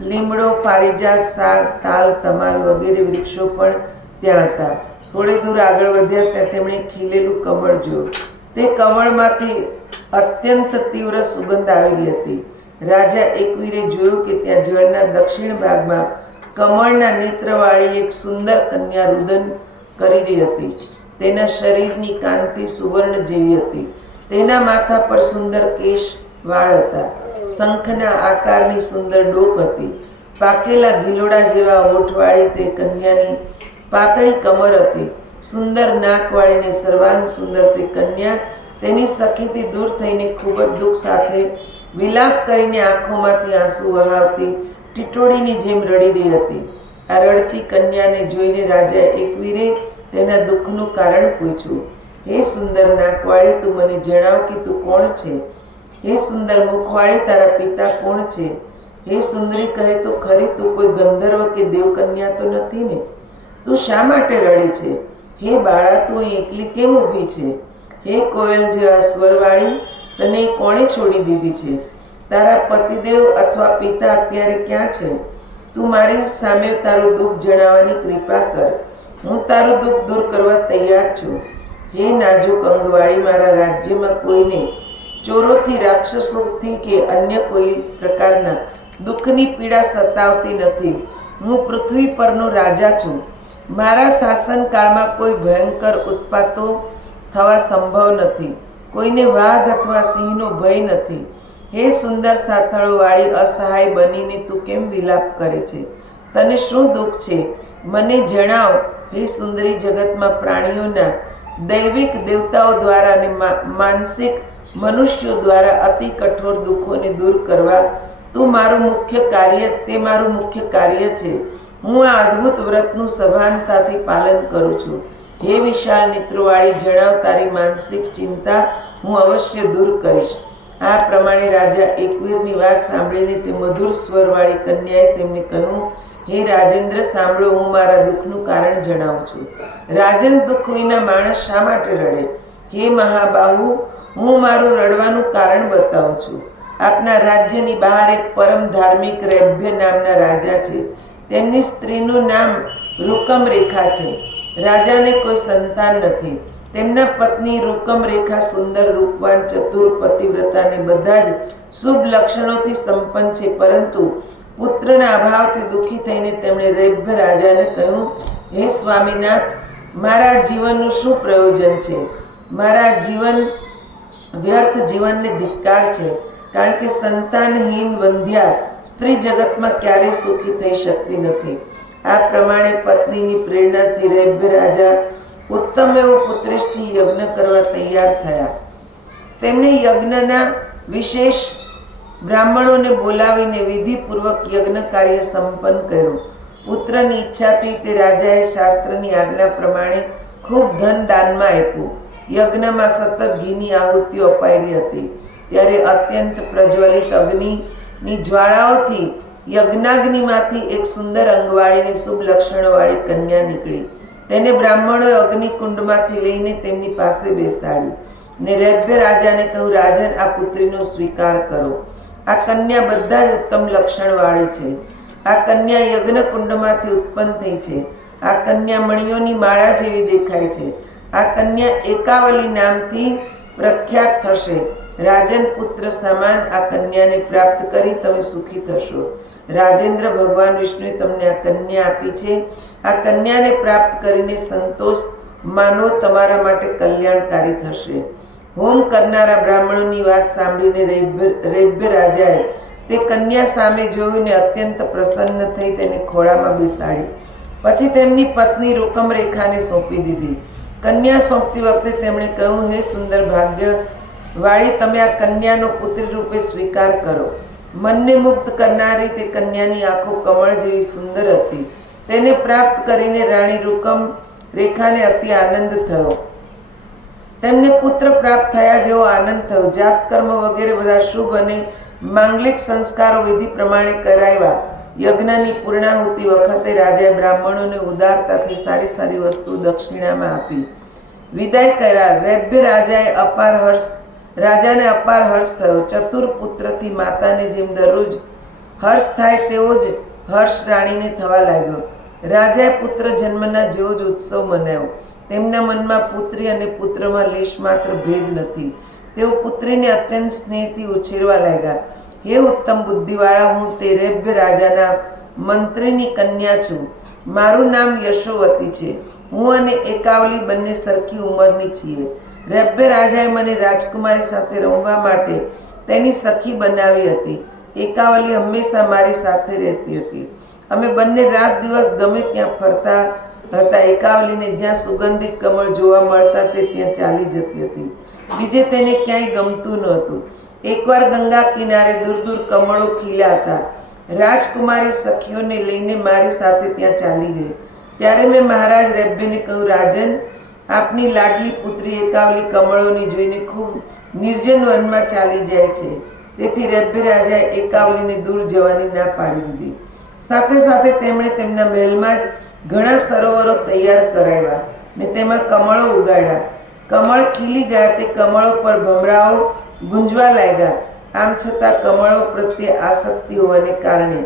લીમડો, પારિજાત, સાગ, તાલ, તમાલ વગેરે વૃક્ષો પણ ત્યાં હતા. થોડે દૂર આગળ વધ્યા ત્યાં તેમણે ખીલેલું કમળ જોયું. તે કમળમાંથી અત્યંત તીવ્ર સુગંધ આવેલી હતી. રાજા એકવીરે જોયું કે ત્યાં જળના દક્ષિણ ભાગમાં કમળના નેત્રવાળી એક સુંદર કન્યા રુદન કરી રહી હતી. તેના શરીરની કાંતિ સુવર્ણ જેવી હતી. તેના માથા પર સુંદર કેશ વાળ હતા. શંખના આકારની સુંદર ડોક હતી. પાકેલા ગિલોડા જેવા હોઠવાળી તે કન્યાની પાતળી કમર હતી. સુંદર નાકવાળી ને સર્વાંગ સુંદર તે કન્યા તેની સખીથી દૂર થઈને ખૂબ જ દુઃખ સાથે વિલાપ કરીને આંખોમાંથી આંસુ વહાવતી ટીટોડીની જેમ રડી રહી હતી. આ રડતી કન્યાને જોઈને રાજા એકવીરે તેના દુઃખનું કારણ પૂછ્યું. હે સુંદર નાકવાળી, તું મને જણાવ કે તું કોણ છે? હે સુંદર મુખવાળી, તારા પિતા કોણ છે? હે સુંદરી, કહે તો ખરી, તું કોઈ ગંધર્વ કે દેવકન્યા તો નથી ને? તું શા માટે રડે છે? હે બાળા, તું અહીં એકલી કેમ ઊભી છે? હે કોયલ જેવા સ્વરવાળી, તને કોણે છોડી દીધી છે? તારા પતિદેવ અથવા પિતા અત્યારે ક્યાં છે? તું મારી સામે તારું દુઃખ જણાવવાની કૃપા કર. હું તારું દુઃખ દૂર કરવા તૈયાર છું. હે નાજુક અંગવાળી, મારા રાજ્યમાં કોઈને ચોરોથી, રાક્ષસોથી કે અન્ય કોઈ પ્રકારના દુઃખની પીડા સતાવતી નથી. હું પૃથ્વી પરનો રાજા છું. મારા શાસનકાળમાં કોઈ ભયંકર ઉત્પાતો થવા સંભવ નથી. કોઈને વાઘ અથવા સિંહનો ભય નથી. હે સુંદર સાથળોવાળી, અસહાય બનીને તું કેમ વિલાપ કરે છે? તને શું દુઃખ છે? મને જણાવ. હે સુંદરી, જગતમાં પ્રાણીઓના દૈવિક દેવતાઓ દ્વારા અને માનસિક મનુષ્યો દ્વારા અતિ કઠોર દુઃખોને દૂર કરવા મારું મુખ્ય કાર્ય છે. હું આ અદ્ભુત વ્રતનું સભાનતાથી પાલન કરું છું. હે વિશાળ નેત્રોવાળી, જણાવ, તારી માનસિક ચિંતા હું અવશ્ય દૂર કરીશ. આ પ્રમાણે રાજા એકવીરની વાત સાંભળીને તે મધુર સ્વરવાળી કન્યાએ તેમને કહ્યું, હે રાજેન્દ્ર, સાંભળો, હું મારા દુઃખનું કારણ જણાવું છું. રાજન, દુઃખ વિના માણસ શા માટે રડે? હે મહાબાહુ, હું મારું રડવાનું કારણ બતાવું છું. આપના રાજ્યની બહાર એક પરમ ધાર્મિક રૈભ્ય નામના રાજા છે. તેમની સ્ત્રીનું નામ રૂકમરેખા છે. રાજાને કોઈ સંતાન નથી. તેમના પત્ની રૂકમરેખા સુંદર, રૂપવાન, ચતુર, પતિવ્રતાને બધા જ શુભ લક્ષણોથી સંપન્ન છે. પરંતુ પુત્રના અભાવથી દુઃખી થઈને તેમણે રૈભ્ય રાજાને કહ્યું, હે સ્વામીનાથ, મારા જીવનનું શું પ્રયોજન છે? મારા વ્યર્થ જીવનને ધિક્કાર છે. કારણ કે સંતાનહીન વંધ્યા સ્ત્રી જગતમાં ક્યારેય સુખી થઈ શકતી નથી. આ પ્રમાણે પત્નીની પ્રેરણાથી રૈભ્ય રાજા ઉત્તમ એવો પુત્રેષ્ઠી યજ્ઞ કરવા તૈયાર થયા. તેમણે યજ્ઞના વિશેષ બ્રાહ્મણોને બોલાવીને વિધિપૂર્વક યજ્ઞ કાર્ય સંપન્ન કર્યું. પુત્રની ઈચ્છાથી તે રાજાએ શાસ્ત્રની આજ્ઞા પ્રમાણે ખૂબ ધન દાનમાં આપ્યું. યજ્ઞમાં સતત ઘીની આહુતિઓ અપાયેલી હતી. ત્યારે અત્યંત પ્રજ્વલિત અગ્નિની જ્વાળાઓથી યજ્ઞાગ્નિમાંથી એક સુંદર અંગવાળીને શુભ લક્ષણોવાળી કન્યા નીકળી. તેને બ્રાહ્મણોએ અગ્નિકુંડમાંથી લઈને તેમની પાસે બેસાડી ને રૈભ્ય રાજાને કહ્યું, રાજન, આ પુત્રીનો સ્વીકાર કરો. આ કન્યા બધા જ ઉત્તમ લક્ષણવાળી છે. આ કન્યા યજ્ઞકુંડમાંથી ઉત્પન્ન થઈ છે. આ કન્યા મણિયોની માળા જેવી દેખાય છે. આ કન્યા એકાવલી નામથી પ્રખ્યાત થશે. રાજન, પુત્ર સમાન આ કન્યાને પ્રાપ્ત કરી તમે સુખી થશો. રાજેન્દ્ર, ભગવાન વિષ્ણુએ તમને આ કન્યા આપી છે. આ કન્યાને પ્રાપ્ત કરીને સંતોષ માનો, તમારા માટે કલ્યાણકારી થશે. હોમ કરનારા બ્રાહ્મણોની વાત સાંભળીને રૈભ્ય રાજાએ તે કન્યા સામે જોયું ને અત્યંત પ્રસન્ન થઈ તેને ખોળામાં બેસાડી. પછી તેમની પત્ની રૂકમરેખાને સોંપી દીધી. કન્યા સોંપતી વખતે તેમણે કહ્યું, હે સુંદર ભાગ્યવાળી, તમે આ કન્યાનો પુત્રી રૂપે સ્વીકાર કરો. મનને મુક્ત કરનારી તે કન્યાની આંખો કમળ જેવી સુંદર હતી. તેને પ્રાપ્ત કરીને રાણી રૂકમ રેખાને અતિ આનંદ થયો. તેમને પુત્ર પ્રાપ્ત થયા જેવો આનંદ થયો. જાતકર્મ વગેરે બધા શુભ અને માંગલિક સંસ્કારો વિધિ પ્રમાણે કરાવ્યા. યજ્ઞની પૂર્ણાહુતિ વખતે રાજાએ બ્રાહ્મણોને ઉદારતાથી સારી સારી વસ્તુ દક્ષિણામાં આપી વિદાય કર્યા. રૈભ્ય રાજાને અપાર હર્ષ થયો. ચતુર પુત્રથી માતાને જેમ દરરોજ હર્ષ થાય તેવો જ હર્ષ રાણીને થવા લાગ્યો. રાજાએ પુત્ર જન્મના જેવો જ ઉત્સવ મનાવ્યો. તેમના મનમાં પુત્રી અને પુત્રમાં લેશ માત્ર ભેદ નથી. તેઓ પુત્રીને અત્યંત સ્નેહથી ઉછેરવા લાગ્યા. હે ઉત્તમ બુદ્ધિવાળા, હું તે રૈભ્ય રાજાના મંત્રીની કન્યા છું. મારું નામ યશોવતી છે. હું અને એકાવલી બંને સરખી ઉંમરની છીએ. રૈભ્ય રાજાએ મને રાજકુમારી સાથે રમવા માટે તેની સખી બનાવી હતી. એકાવલી હંમેશા મારી સાથે રહેતી હતી. અમે બંને રાત દિવસ ગમે ત્યાં ફરતા હતા. એકાવલીને જ્યાં સુગંધિત કમળ જોવા મળતા તે ત્યાં ચાલી જતી હતી. બીજે તેને ક્યાંય ગમતું નહોતું. એકવાર ગંગા કિનારે દૂર દૂર કમળો ખીલ્યા હતા. રાજકુમારી સખીઓને લઈને મારી સાથે ત્યાં ચાલી ગઈ. ત્યારે મેં મહારાજ રૈભ્યને કહ્યું, રાજન, આપની લાડલી પુત્રી એકાવલી કમળોને જોઈને ખૂબ નિર્જન વનમાં ચાલી જાય છે. તેથી રૈભ્ય રાજાએ એકાવલીને દૂર જવાની ના પાડી દીધી. સાથે સાથે તેમણે તેમના મહેલમાં જ ઘણા સરોવરો તૈયાર કરાવ્યા ને તેમાં કમળો ઉગાડ્યા. કમળ ખીલી ગયા તે કમળો પર ભમરાઓ ગુંજવા લાગ્યા. આમ છતાં કમળો પ્રત્યે આસક્તિ હોવાને કારણે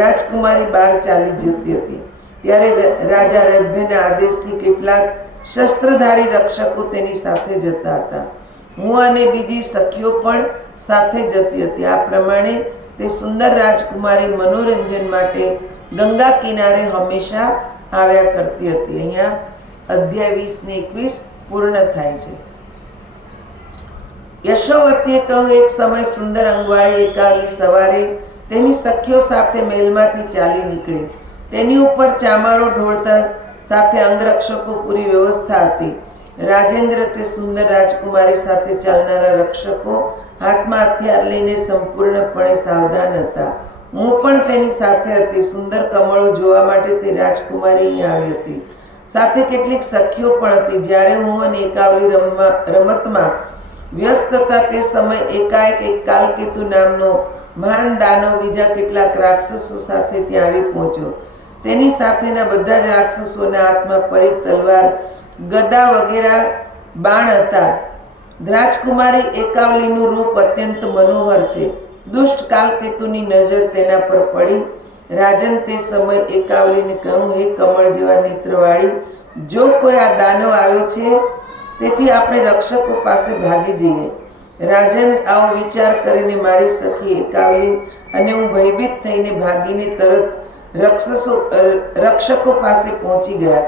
રાજકુમારી બહાર ચાલી જતી હતી. ત્યારે રાજા રૈભ્યના આદેશથી કેટલાક શસ્ત્રધારી રક્ષકો તેની સાથે જતા હતા. હું અને બીજી સખીઓ પણ સાથે જતી હતી. આ પ્રમાણે તે સુંદર રાજકુમારી મનોરંજન માટે ગંગા કિનારે હંમેશા આવ્યા કરતી હતી. અહીંયા અધ્યાય 20 ને 21 પૂર્ણ થાય છે. યશોવતીએ કહ્યું, એક સમય સુંદર અંગવાળી એકાવલી સવારે તેની સખીઓ સાથે મહેલમાંથી ચાલી નીકળી. તેની ઉપર ચામારો ઢોળતા સાથે અંગરક્ષકો પૂરી વ્યવસ્થા હતી. રાજેન્દ્ર, તે સુંદર રાજકુમારી સાથે ચાલનારા રક્ષકો હાથમાં હથિયાર લઈને સંપૂર્ણપણે સાવધાન હતા. હું પણ તેની સાથે હતી. સુંદર કમળો જોવા માટે તે રાજકુમારી અહીં આવી હતી. સાથે કેટલીક સખીઓ પણ હતી. જ્યારે હું અને એકાવલી રમતમાં વ્યસ્ત હતા તે સમય એકાએક એક કાલકેતુ નામનો મહાન દાનવ બીજા કેટલાક રાક્ષસો સાથે ત્યાં આવી પહોંચ્યો. તેની સાથેના બધા જ રાક્ષસોના હાથમાં પરી, તલવાર, ગદા વગેરે બાણ હતા. રાજકુમારી એકાવલીનું રૂપ અત્યંત મનોહર છે. દુષ્ટ કાલકેતુની નજર તેના પર પડી. રાજન, તે સમય એકાવલીને કહ્યું, હે કમળ જેવા નેત્રવાળી, જો કોઈ આ દાનવ આવ્યો છે તેથી આપણે રક્ષકો પાસે ભાગી જઈએ. રાજન, આવો વિચાર કરીને મારી સખી એકાવલી અને હું ભયભીત થઈને ભાગીને તરત રક્ષકો પાસે પહોંચી ગયા.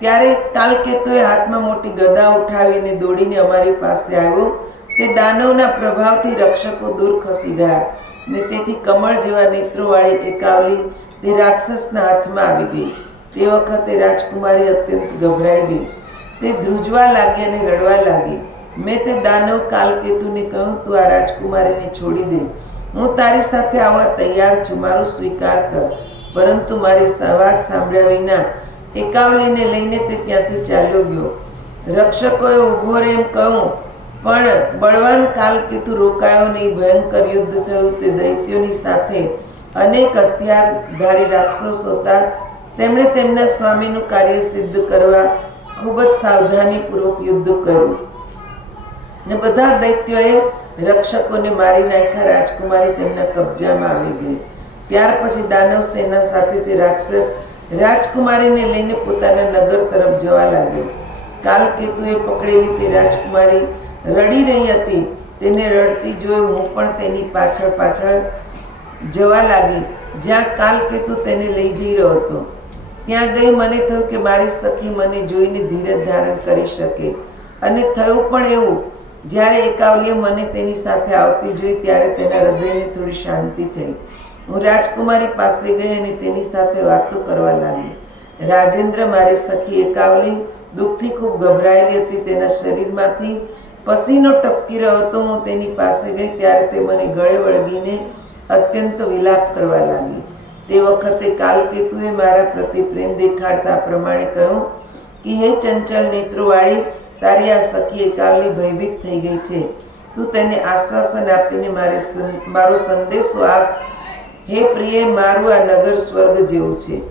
ત્યારે કાલકેતુએ હાથમાં મોટી ગદા ઉઠાવીને દોડીને અમારી પાસે આવ્યો. તે દાનવના પ્રભાવથી રક્ષકો દૂર ખસી ગયા ને તેથી કમળ જેવા નેત્રોવાળી એકાવલી તે રાક્ષસના હાથમાં આવી ગઈ. તે વખતે રાજકુમારી અત્યંત ગભરાઈ ગઈ. તે ધ્રુજવા લાગી અને રડવા લાગી. મેં તે દાનવ કાલકેતુને કહ્યું, તું આ રાજકુમારીને છોડી દે. હું તારી સાથે આવવા તૈયાર છું. મારો સ્વીકાર કર. પરંતુ મારી વાત સાંભળ્યા વિના એકાવલીને લઈને તે ત્યાંથી ચાલ્યો ગયો. રક્ષકોએ ઊભો રહે એમ કહ્યું, પણ બળવાન કાલકેતુ રોકાયો નહીં. ભયંકર યુદ્ધ થયું. તે દૈત્યોની સાથે અનેક હથિયારધારી રાક્ષસો હતા. તેમણે તેમના સ્વામીનું કાર્ય સિદ્ધ કરવા ખૂબ જ સાવધાનીપૂર્વક યુદ્ધ કર્યું ને બધા દૈત્યોએ રક્ષકોને મારી નાખ્યા. રાજકુમારી તેમના કબજામાં આવી ગઈ. ત્યાર પછી દાનવ સેના સાથે તે રાક્ષસ રાજકુમારીને લઈને પોતાના નગર તરફ જવા લાગ્યો. કાલકેતુએ પકડેલી તે રાજકુમારી રડી રહી હતી. તેને રડતી જોઈ હું પણ તેની પાછળ પાછળ જવા લાગી જ્યાં કાલકેતુ તેને લઈ જઈ રહ્યો હતો. ત્યાં ગઈ મને થયું કે મારી સખી મને જોઈને ધીરજ ધારણ કરી શકે. અને થયું પણ એવું, જ્યારે એકાવલીએ મને તેની સાથે આવતી જોઈ ત્યારે તેના હૃદયને થોડી શાંતિ થઈ. હું રાજકુમારી પાસે ગઈ અને તેની સાથે વાતો કરવા લાગી. રાજેન્દ્ર, મારી સખી એકાવલી દુઃખથી ખૂબ ગભરાયેલી હતી. તેના શરીરમાંથી પસીનો ટપકી રહ્યો હતો. હું તેની પાસે ગઈ ત્યારે તે મને ગળે વળગીને અત્યંત વિલાપ કરવા લાગી. તે વખતે કાલકેતુએ મારા પ્રતિ પ્રેમ દેખાડતા પ્રમાણે કહ્યું કે હે ચંચળ નેત્રોવાળી, તારી આ સખી એકાવલી ભયભીત થઈ ગઈ છે. તું તેને આશ્વાસન આપીને મારો સંદેશો આપ. હે પ્રિય, મારું આ નગર સ્વર્ગ જેવું છે,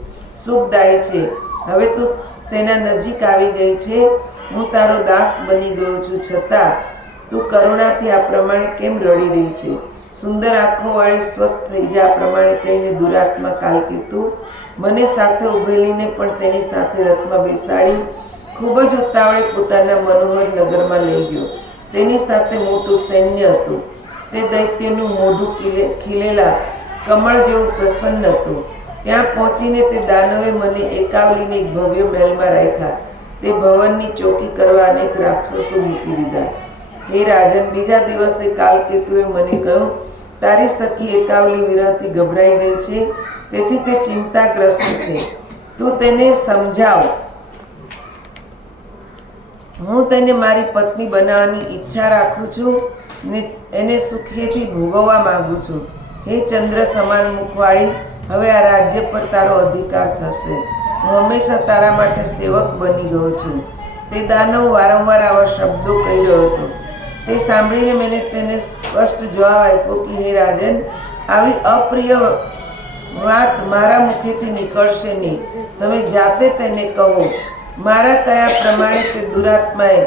સુખદાયી છે. હવે તું તેના નજીક આવી ગઈ છે. હું તારો દાસ બની ગયો છું, છતાં તું કરુણાથી આ પ્રમાણે કેમ રડી રહી છે? સુંદર આંખો વાળી સ્વસ્થ થઈ જા પ્રમાણે કહીને દુરાત્મા કાલકેતુ મને સાથે ઉભેલીને પણ તેની સાથે રથમાં બેસાડી ખૂબ જ ઉતાવળે પોતાના મનોહર નગરમાં લઈ ગયો. તેની સાથે મોટું સૈન્ય હતું. તે દૈત્યનું મોઢું ખીલેલા કમળ જેવું પ્રસન્ન હતું. ત્યાં પહોંચીને તે દાનવે મને એકાવલીને એક ભવ્ય મહેલમાં રાખ્યા. તે ભવનની ચોકી કરવા અનેક રાક્ષસો મૂકી દીધા. હે રાજન, બીજા દિવસે કાલકેતુએ મને કહ્યું, તારી સખી એકાવલી વિરહથી ગભરાઈ ગઈ છે, તેથી તે ચિંતાગ્રસ્ત છે. તું તેને સમજાવ. હું તેને મારી પત્ની બનાવવાની ઈચ્છા રાખું છું ને એને સુખેથી ભોગવવા માંગુ છું. હે ચંદ્ર સમાન મુખવાળી, હવે આ રાજ્ય પર તારો અધિકાર થશે. હું હંમેશા તારા માટે સેવક બની ગયો છું. તે દાનવ વારંવાર આવા શબ્દો કહી રહ્યો હતો. તે સાંભળીને મેં તેને સ્પષ્ટ જવાબ આપ્યો કે હે રાજન, આવી અપ્રિય વાત મારા મુખેથી નીકળશે નહીં. તમે જાતે તેને કહો. મારા કયા પ્રમાણે તે દુરાત્માએ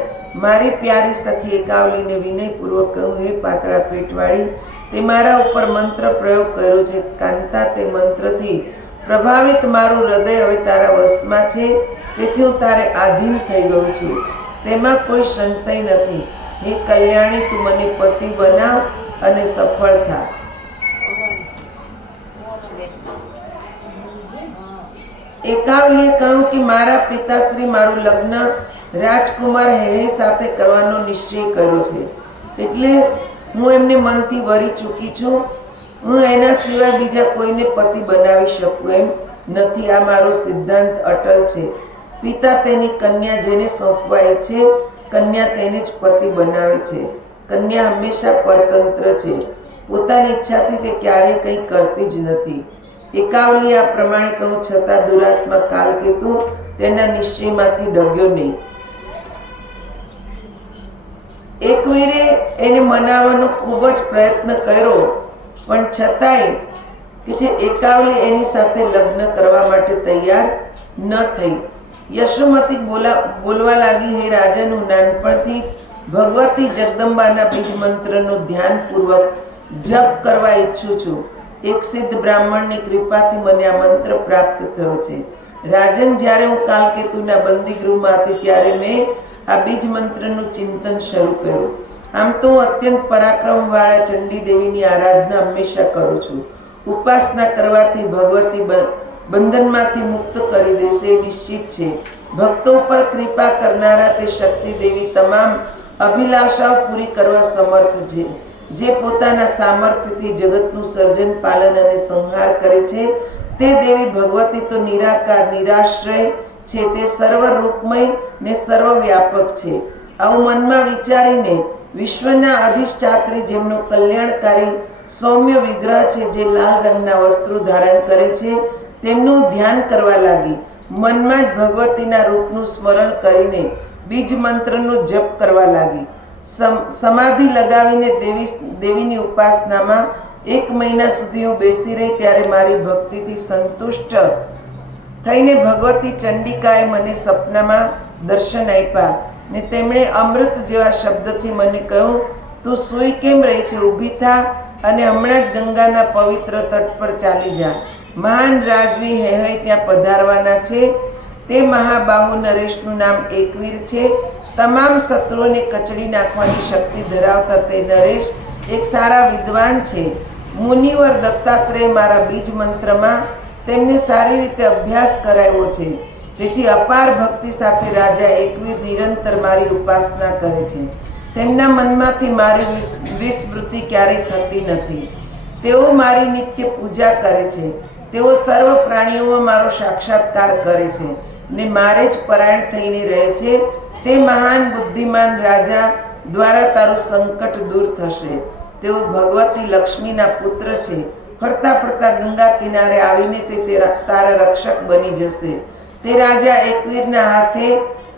મારી પ્યારી સખી એકાવલીને વિનયપૂર્વક કહ્યું, હે પાતળા પેટવાળી, તે મારા ઉપર મંત્ર પ્રયોગ કર્યો છે. કાંતા, તે મંત્રથી પ્રભાવિત મારું હૃદય હવે તારા વશમાં છે. તેથી હું તારે આધીન થઈ ગયો છું, તેમાં કોઈ સંશય નથી. હે કલ્યાણી, તું મને પતિ બનાવ અને સફળ થા. એકાવલીએ કહ્યું કે મારા પિતાશ્રી મારું લગ્ન રાજકુમાર હે સાથે કરવાનો નિશ્ચય કર્યો છે, એટલે હું એમને મનથી વરી ચૂકી છું. હું એના સિવાય બીજા કોઈને પતિ બનાવી શકું એમ નથી. આ મારો સિદ્ધાંત અટલ છે. પિતા તેની કન્યા જેને સોંપવા ઈચ્છે, કન્યા તેને જ પતિ બનાવે છે. કન્યા હંમેશા પરતંત્ર છે. પોતાની ઈચ્છાથી તે ક્યારેય કંઈ કરતી જ નથી. એકાવલી આ પ્રમાણે કહું છતાં દુરાત્મા કાલકેતુ તેના નિશ્ચયમાંથી ડગ્યો નહીં. એકવીરે એને મનાવવાનો ખૂબ જ પ્રયત્ન કર્યો, પણ છતાંય કે જે એકાવલી એની સાથે લગ્ન કરવા માટે તૈયાર ન થઈ. યશોમતી બોલવા લાગી, હે રાજન, હું નાનપણથી ભગવતી જગદંબાના બીજ મંત્રનું ધ્યાનપૂર્વક જપ કરવા ઈચ્છું છું. એક સિદ્ધ બ્રાહ્મણની કૃપાથી મને આ મંત્ર પ્રાપ્ત થયો છે. રાજન, જ્યારે હું કાલકેતુના બંદીગૃહમાં હતી ત્યારે મેં આ બીજ મંત્રનું ચિંતન શરૂ કર્યું. આમ તો હું અત્યંત પરાક્રમવાળા ચંડી દેવીની આરાધના હંમેશા કરું છું. ઉપાસના કરવાથી ભગવતી બંધનમાંથી મુક્ત કરી દેશે એ નિશ્ચિત છે. ભક્તો પર કૃપા કરનારા તે શક્તિ દેવી તમામ અભિલાષાઓ પૂરી કરવા સમર્થ છે. જે પોતાના સામર્થ્યથી જગતનું સર્જન, પાલન અને સંહાર કરે છે તે દેવી ભગવતી તો નિરાકાર, નિરાશ્રય છે. તે સર્વરૂપમય ને સર્વવ્યાપક છે. આવું મનમાં વિચારીને વિશ્વના અધિષ્ઠાત્રી, જેમનો કલ્યાણકારી સૌમ્ય વિગ્રહ છે, જે લાલ રંગના વસ્ત્રો ધારણ કરે છે, તેમનું ધ્યાન કરવા લાગી. મનમાં જ ભગવતીના રૂપનું સ્મરણ કરીને બીજ મંત્રનો જપ કરવા લાગી. સમાધિ લગાવીને દેવીની ઉપાસનામાં 1 મહિના સુધી હું બેસી રહી ત્યારે મારી ભક્તિથી સંતુષ્ટ થઈને ભગવતી ચંડિકાએ મને સપનામાં દર્શન આપ્યા ને તેમણે અમૃત જેવા શબ્દથી મને કહ્યું, તું સૂઈ કેમ રહી છે? ઊભી થા અને હમણાં જ ગંગાના પવિત્ર તટ પર ચાલી જા. મહાન રાજવી હેહય ત્યાં પધારવાના છે. તે મહાબાહુ નરેશનું નામ એકવીર છે. તમામ શત્રુઓને કચડી નાખવાની શક્તિ ધરાવતા તે નરેશ એક સારા વિદ્વાન છે. મુનિવર દત્તાત્રેય મારા બીજ મંત્રમાં તેમને સારી રીતે અભ્યાસ કરાવ્યો છે. તેથી અપાર ભક્તિ સાથે રાજા એકવીર નિરંતર મારી ઉપાસના કરે છે. તેમના મનમાંથી મારી વિસ્મૃતિ ક્યારેય થતી નથી. તેઓ મારી નિત્ય પૂજા કરે છે. તેઓ સર્વ પ્રાણીઓમાં મારો સાક્ષાત્કાર કરે છે ને મારે જ પરાયણ થઈને રહે છે. તે મહાન બુદ્ધિમાન રાજા દ્વારા તારું સંકટ દૂર થશે. તેઓ ભગવતી લક્ષ્મીના પુત્ર છે. ફરતા ફરતા ગંગા કિનારે આવીને તે તારા રક્ષક બની જશે. તે રાજા એકવીરના હાથે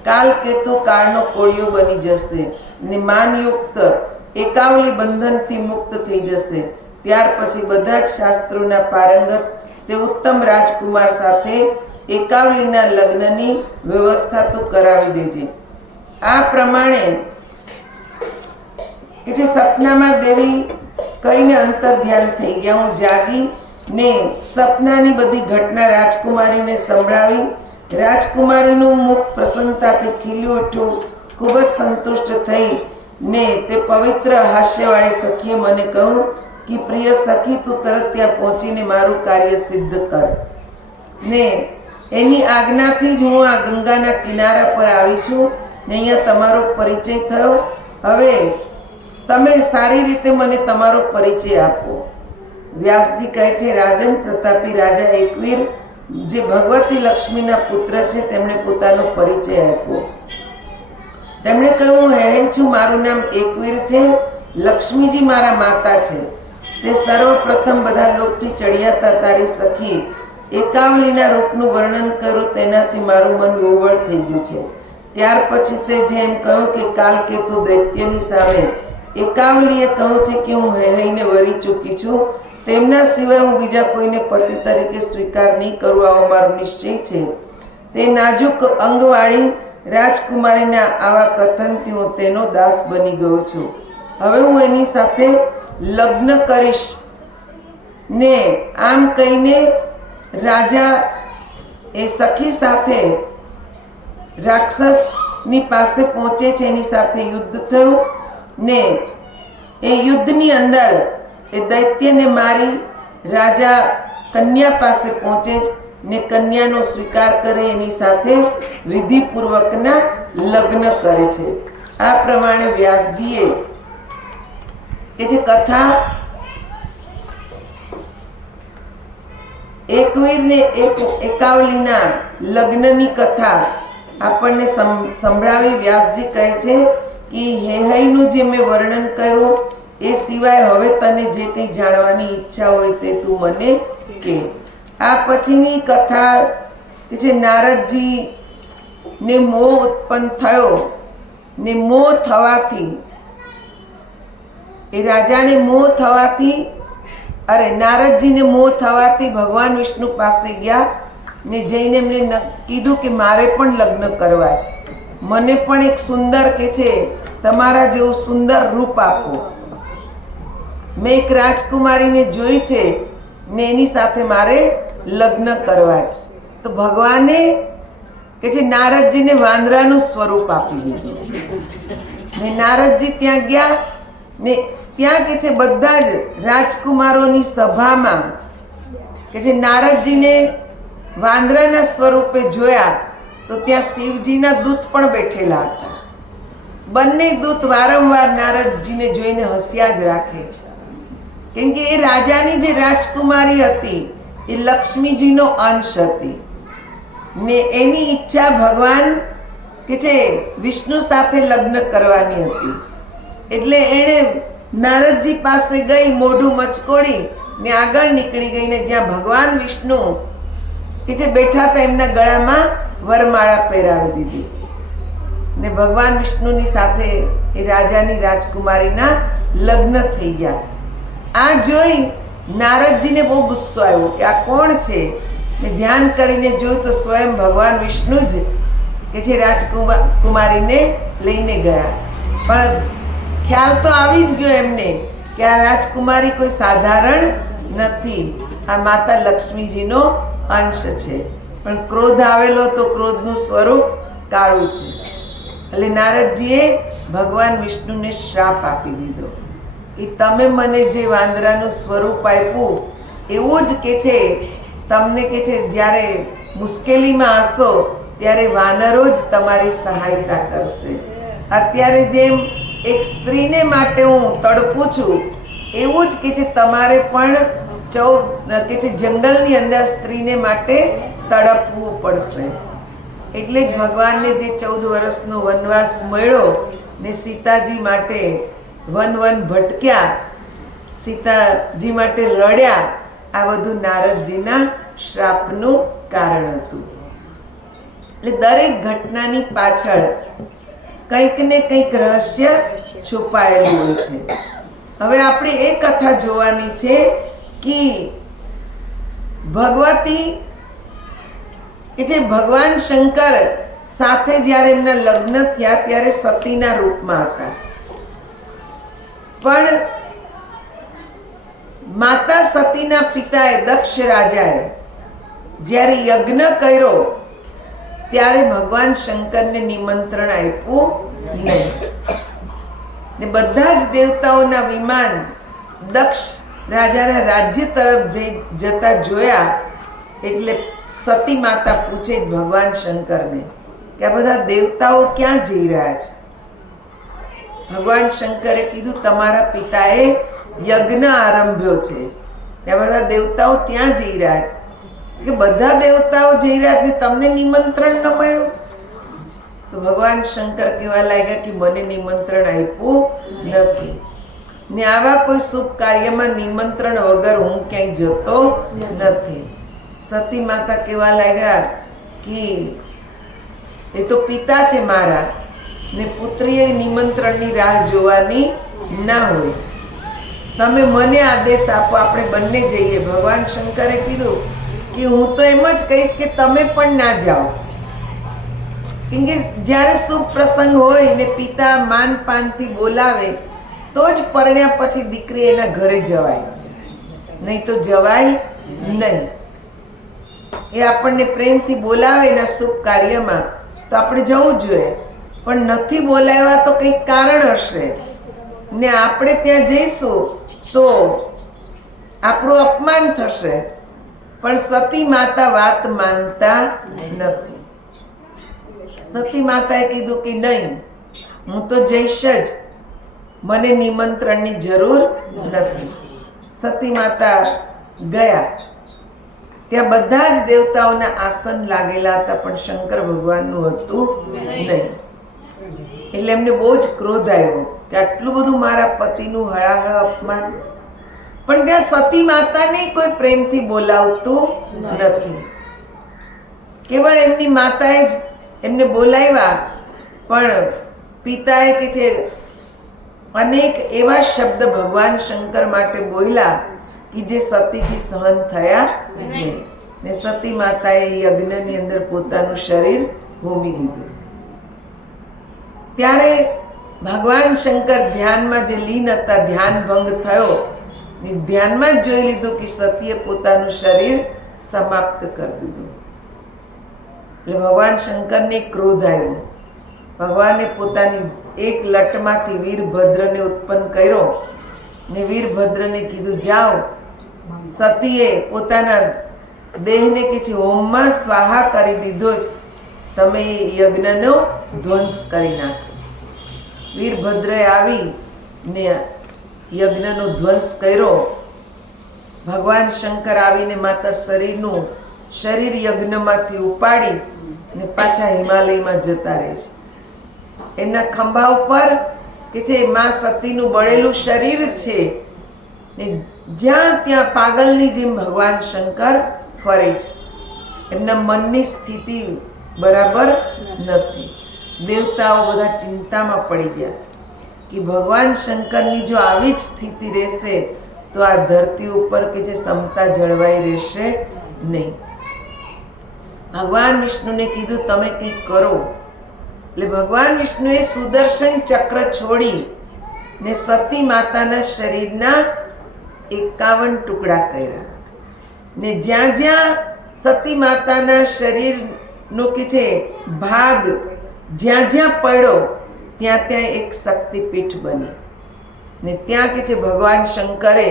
કાલકેતુ કાળનો કોળિયો બની જશે ને માનયુક્ત એકાવલી બંધનથી મુક્ત થઈ જશે. ત્યાર પછી બધા જ શાસ્ત્રોના પારંગત તે ઉત્તમ રાજકુમાર સાથે એકાવલીના લગ્નની વ્યવસ્થા તું કરાવી દેજે. આ પ્રમાણે કે જે સપનામાં દેવી કહીને અંતર ધ્યાન થઈ ગયા. હું જાગી ને સપનાની બધી ઘટના રાજકુમારીને સંભળાવી. રાજકુમારીનું મુખ પ્રસન્નતાથી ખીલી ઉઠ્યું. ખૂબ જ સંતુષ્ટ થઈ ને તે પવિત્ર હાસ્યવાળી સખીએ મને કહ્યું કે પ્રિય સખી, તું તરત ત્યાં પહોંચીને મારું કાર્ય સિદ્ધ કર. ને એની આજ્ઞાથી જ હું આ ગંગાના કિનારા પર આવી છું ને અહીંયા તમારો પરિચય થયો. હવે તમે સારી રીતે મને તમારો પરિચય આપો. વ્યાસજી કહે છે, રાજન પ્રતાપી રાજા એકવીર જે ભગવતી લક્ષ્મીના પુત્ર છે તેમણે પોતાનો પરિચય આપ્યો. તેમણે કહ્યું, હું હેહય છું, મારું નામ એકવીર છે. લક્ષ્મીજી મારા માતા છે. તે સર્વપ્રથમ બધા લોકથી ચડિયાતા તારી સખી એકાવલીના રૂપનું વર્ણન કર્યું. તેનાથી મારું મન વિહ્વળ થઈ ગયું છે. ત્યાર પછી તે જેમ કહ્યું કે કાલકેતુ દૈત્યની સામે એકાવલીએ કહ્યું છે કે હું હેહયને વરી ચૂકી છું. તેમના સિવાય હું બીજા કોઈને પતિ તરીકે સ્વીકાર નહીં કરું, આવો મારો નિશ્ચય છે. તે નાજુક અંગવાળી રાજકુમારીના આવા કથનથી હું તેનો દાસ બની ગયો છું. હવે હું એની સાથે લગ્ન કરીશ. ને આમ કહીને રાજા એ સખી સાથે રાક્ષસની પાસે પહોંચે છે. એની સાથે યુદ્ધ થયું ને એ યુદ્ધની અંદર એ દૈત્યને મારી રાજા કન્યા પાસે પહોંચે ને કન્યાનો સ્વીકાર કરે, એની સાથે વિધિપૂર્વકના લગ્ન કરે છે. આ પ્રમાણે વ્યાસજીએ કે જે કથા એકવીર ને એકાવલીના લગ્નની કથા આપણને સંભળાવી. વ્યાસજી કહે છે કે હેહયનું જે મેં વર્ણન કર્યું એ સિવાય હવે તને જે કંઈ જાણવાની ઈચ્છા હોય તે તું મને કહે. આ પછીની કથા કે જે નારદજી ને મોહ ઉત્પન્ન થયો ને મોહ થવાથી એ રાજાને મોહ થવાથી નારદજીને મોહ થવાથી ભગવાન વિષ્ણુ પાસે ગયા ને જઈને એમને કીધું કે મારે પણ લગ્ન કરવા છે. મને પણ એક સુંદર કે છે તમારા જેવું સુંદર રૂપ આપો. મેં એક રાજકુમારીને જોઈ છે ને એની સાથે મારે લગ્ન કરવા છે. તો ભગવાને કે છે નારદજીને વાંદરાનું સ્વરૂપ આપી દીધું ને નારદજી ત્યાં ગયા ને ત્યાં કે છે બધા જ રાજકુમારોની સભામાં કે જે નારદજીને વાંદરાના સ્વરૂપે જોયા તો ત્યાં શિવજીના દૂત પણ બેઠેલા હતા. બંને દૂત વારંવાર નારદજીને જોઈને હસ્યા જ રાખે. કેમ કે એ રાજાની જે રાજકુમારી હતી એ લક્ષ્મીજીનો અંશ હતી ને એની ઈચ્છા ભગવાન કે છે વિષ્ણુ સાથે લગ્ન કરવાની હતી. એટલે એણે નારદજી પાસે ગઈ, મોઢું મચકોડી ને આગળ નીકળી ગઈ ને જ્યાં ભગવાન વિષ્ણુ કે જે બેઠા હતા એમના ગળામાં વરમાળા પહેરાવી દીધી ને ભગવાન વિષ્ણુની સાથે એ રાજાની રાજકુમારીના લગ્ન થઈ ગયા. આ જોઈ નારદજીને બહુ ગુસ્સો આવ્યો કે આ કોણ છે. ને ધ્યાન કરીને જોયું તો સ્વયં ભગવાન વિષ્ણુ જ કે જે રાજકુમારીને લઈને ગયા. પણ ખ્યાલ તો આવી જ ગયો એમને કે આ રાજકુમારી કોઈ સાધારણ નથી, આ માતા લક્ષ્મીજીનો અંશ છે. પણ ક્રોધ આવેલો તો ક્રોધનું સ્વરૂપ કાળું છે. એટલે નારદજીએ ભગવાન વિષ્ણુને શ્રાપ આપી દીધો કે તમે મને જે વાંદરાનું સ્વરૂપ આપ્યું એવું જ કે છે તમને કે છે જ્યારે મુશ્કેલીમાં હશો ત્યારે વાનરો જ તમારી સહાયતા કરશે. અત્યારે જેમ એક સ્ત્રીને માટે હું તડપું છું એવું જ કે છે તમારે પણ કે છે જંગલની અંદર સ્ત્રીને માટે તડપવું પડશે. એટલે જ ભગવાનને જે 14 વર્ષનો વનવાસ મળ્યો ને સીતાજી માટે વન ભટક્યા, સીતાજી માટે લડ્યા, આ બધું નારદજીના શ્રાપનું કારણ હતું. એટલે દરેક ઘટનાની પાછળ કંઈક ને કંઈક રહસ્ય છુપાયેલું હોય છે. હવે આપણે એ કથા જોવાની છે કે ભગવતી કે જે ભગવાન શંકર સાથે જ્યારે એમના લગ્ન થયા ત્યારે સતીના રૂપમાં હતા. પણ માતા સતીના પિતાએ દક્ષ રાજાએ જ્યારે યજ્ઞ કર્યો ત્યારે ભગવાન શંકરને નિમંત્રણ આપ્યું નહીં. ને બધા જ દેવતાઓના વિમાન દક્ષ રાજાના રાજ્ય તરફ જતા જોયા. એટલે સતી માતા પૂછે ભગવાન શંકરને કે આ બધા દેવતાઓ ક્યાં જઈ રહ્યા છે. ભગવાન શંકરે કીધું તમારા પિતાએ યજ્ઞ આરંભ્યો છે, આ બધા દેવતાઓ ત્યાં જઈ રહ્યા છે. કે બધા દેવતાઓ જઈ રહ્યા છે તમને નિમંત્રણ ન મળ્યું. તો ભગવાન શંકર કહેવા લાગ્યા કે મને નિમંત્રણ આપ્યું નથી ને આવા કોઈ શુભ કાર્યમાં નિમંત્રણ વગર હું ક્યાંય જતો નથી. સતી માતા કહેવા લાગ્યા કે એ તો પિતા છે મારા ને પુત્રીએ નિમંત્રણની રાહ જોવાની ના હોય. તમે મને આદેશ આપો, આપણે બંને જઈએ. ભગવાન શંકરે કીધું કે હું તો એમ જ કહીશ કે તમે પણ ના જાઓ. કેમ કે જ્યારે શુભ પ્રસંગ હોય ને પિતા માન પાનથી બોલાવે તો જ પરણ્યા પછી દીકરી એના ઘરે જવાય, નહીં તો જવાય નહીં. એ આપણને પ્રેમથી બોલાવે એના શુભ કાર્યમાં તો આપણે જવું જોઈએ. પણ નથી બોલાવ્યા તો કંઈક કારણ હશે ને આપણે ત્યાં જઈશું તો આપણું અપમાન થશે. પણ સતી માતા વાત માનતા નથી. સતી માતાએ કીધું કે નહીં, હું તો જઈશ જ, મને નિમંત્રણની જરૂર નથી. સતી માતા ગયા. ત્યાં બધા જ દેવતાઓના આસન લાગેલા હતા પણ શંકર ભગવાનનું હતું નહીં. એટલે એમને બહુ જ ક્રોધ આવ્યો કે આટલું બધું મારા પતિનું હળાહળ અપમાન. પણ ત્યાં સતી માતાને કોઈ પ્રેમથી બોલાવતું નથી. કેવળ એમની માતાએ જ એમને બોલાવ્યા. પણ પિતાએ કે છે અનેક એવા શબ્દ ભગવાન શંકર માટે બોલ્યા કે જે સતીથી સહન થયા નહીં. ને સતી માતાએ યજ્ઞની અંદર પોતાનું શરીર હોમી દીધું. ત્યારે ભગવાન શંકર ધ્યાનમાં જે લીન હતા, ધ્યાન ભંગ થયો ને ધ્યાનમાં જ જોઈ લીધું કે સતીએ પોતાનું શરીર સમાપ્ત કરી દીધું. એટલે ભગવાન શંકરને ક્રોધ આવ્યો. ભગવાને પોતાની એક લટમાંથી વીરભદ્રને ઉત્પન્ન કર્યો ને વીરભદ્રને કીધું જાઓ. સતીએ પોતાના દેહને કે છે હોમમાં સ્વાહા કરી દીધો જ, તમે યજ્ઞનો ધ્વંસ કરી નાખો. વીરભદ્રએ આવી ને યજ્ઞનો ધ્વંસ કર્યો. ભગવાન શંકર આવીને માતા શરીર યજ્ઞમાંથી ઉપાડી ને પાછા હિમાલયમાં જતા રહે છે. એમના ખંભા ઉપર કે છે મા સતીનું બળેલું શરીર છે ને જ્યાં ત્યાં પાગલની જેમ ભગવાન શંકર ફરે છે. એમના મનની સ્થિતિ બરાબર નથી. દેવતાઓ બધા ચિંતામાં પડી ગયા કે ભગવાન શંકરની જો આવી જ સ્થિતિ રહેશે તો આ ધરતી ઉપર કે જે સમતા જળવાઈ રહેશે નહીં. ભગવાન વિષ્ણુને કીધું તમે કંઈક કરો. એટલે ભગવાન વિષ્ણુએ સુદર્શન ચક્ર છોડી ને સતી માતાના શરીરના 51 ટુકડા કર્યા ને જ્યાં જ્યાં સતી માતાના શરીરનો કે છે ભાગ જ્યાં જ્યાં પડ્યો ત્યાં ત્યાં એક શક્તિપીઠ બની ને ત્યાં કે છે ભગવાન શંકરે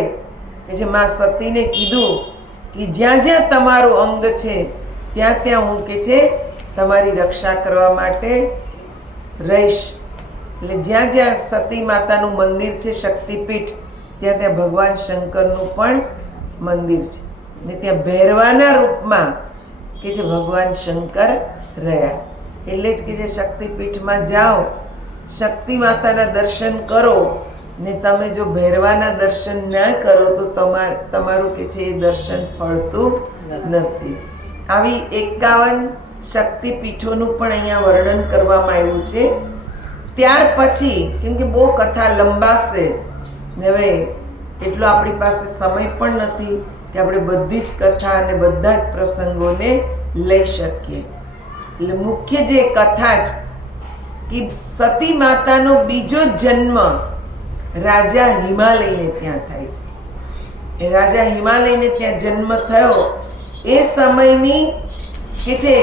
કે છે માં સતીને કીધું કે જ્યાં જ્યાં તમારું અંગ છે ત્યાં ત્યાં હું કે છે તમારી રક્ષા કરવા માટે રહીશ. એટલે જ્યાં જ્યાં સતી માતાનું મંદિર છે શક્તિપીઠ ત્યાં ત્યાં ભગવાન શંકરનું પણ મંદિર છે ને ત્યાં ભૈરવાના રૂપમાં કે જે ભગવાન શંકર રહ્યા. એટલે જ કે જે શક્તિપીઠમાં જાઓ, શક્તિ માતાના દર્શન કરો ને તમે જો ભૈરવાના દર્શન ના કરો તો તમારું કે છે એ દર્શન ફળતું નથી. આવી 51 શક્તિપીઠોનું પણ અહીંયા વર્ણન કરવામાં આવ્યું છે. ત્યાર પછી કેમ કે બહુ કથા લંબાશે ને હવે એટલો આપણી પાસે સમય પણ નથી કે આપણે બધી જ કથા અને બધા જ પ્રસંગોને લઈ શકીએ. એટલે મુખ્ય જે કથા છે કે સતી માતાનો બીજો જન્મ રાજા હિમાલયને ત્યાં થાય છે. એ રાજા હિમાલયને ત્યાં જન્મ થયો એ સમયની કે છે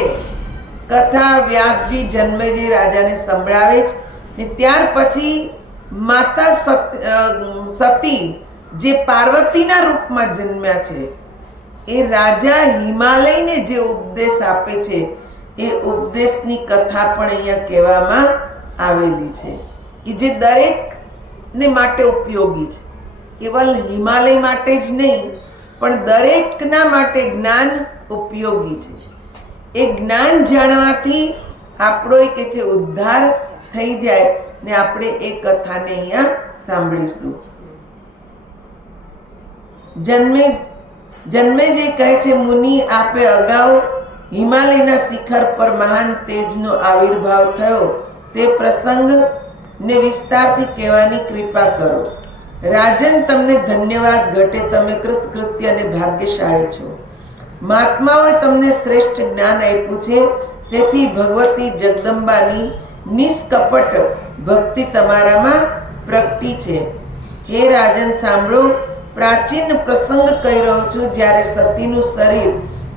કથા વ્યાસજી જન્મેજી રાજાને સંભળાવે છે. ને ત્યાર પછી માતા સતી જે પાર્વતીના રૂપમાં જન્મ્યા છે એ રાજા હિમાલયને જે ઉપદેશ આપે છે એ ઉપદેશની કથા પણ અહીંયા કહેવામાં આવેલી છે કે જે દરેકને માટે ઉપયોગી છે. કેવલ હિમાલય માટે જ નહીં પણ દરેકના માટે જ્ઞાન ઉપયોગી છે. એ જ્ઞાન જાણવાથી આપણો કે છે ઉદ્ધાર થઈ જાય ને આપણે એ કથાને અહીંયા સાંભળીશું. જન્મે જે કહે છે મુનિ આપે અગાઉ હિમાલયના શિખર પર મહાન તેજનો આવિર્ભાવ થયો તે પ્રસંગ ને વિસ્તારથી કહેવાની કૃપા કરો. રાજન તમને ધન્યવાદ ઘટે, તમે કૃતકૃત્ય અને ભાગ્યશાળી છો. મહાત્માઓએ તમને શ્રેષ્ઠ જ્ઞાન આપ્યું છે તેથી ભગવતી જગદંબાની નિષ્કપટ ભક્તિ તમારામાં પ્રગટી છે. હે રાજન સાંભળો, પ્રાચીન પ્રસંગ કહી રહ્યો છું. જ્યારે સતીનું શરીર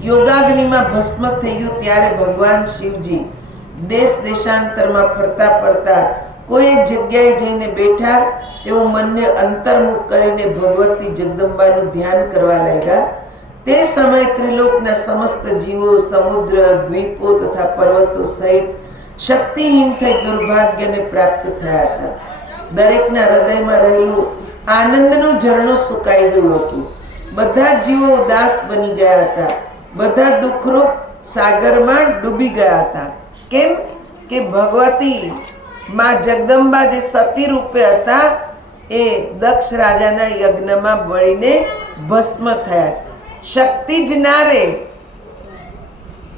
યોગાગ્નિમાં ભસ્મ થઈ ગયું ત્યારે ભગવાન શિવજી દેશ દેશાંતરમાં ફરતા ફરતા કોઈ એક જગ્યાએ જઈને બેઠા. તેઓ મનને અંતર્મુખ કરીને ભગવતી જગદંબાનું ધ્યાન કરવા લાગ્યા. તે સમયે ત્રિલોકના સમસ્ત જીવો, સમુદ્ર, દ્વીપો તથા પર્વતો સહિત શક્તિહીન થઈ દુર્ભાગ્યને પ્રાપ્ત થયા હતા. દરેકના હૃદયમાં રહેલું આનંદનું ઝરણું સુકાઈ ગયું હતું. બધા જીવો ઉદાસ બની ગયા હતા. બધા દુઃખરૂપ સાગરમાં ડૂબી ગયા હતા. કેમ કે ભગવતી માં જગદંબા જે સતી રૂપે હતા એ દક્ષ રાજાના યજ્ઞમાં બળીને ભસ્મ થયા છે. શક્તિ જ ના રહે.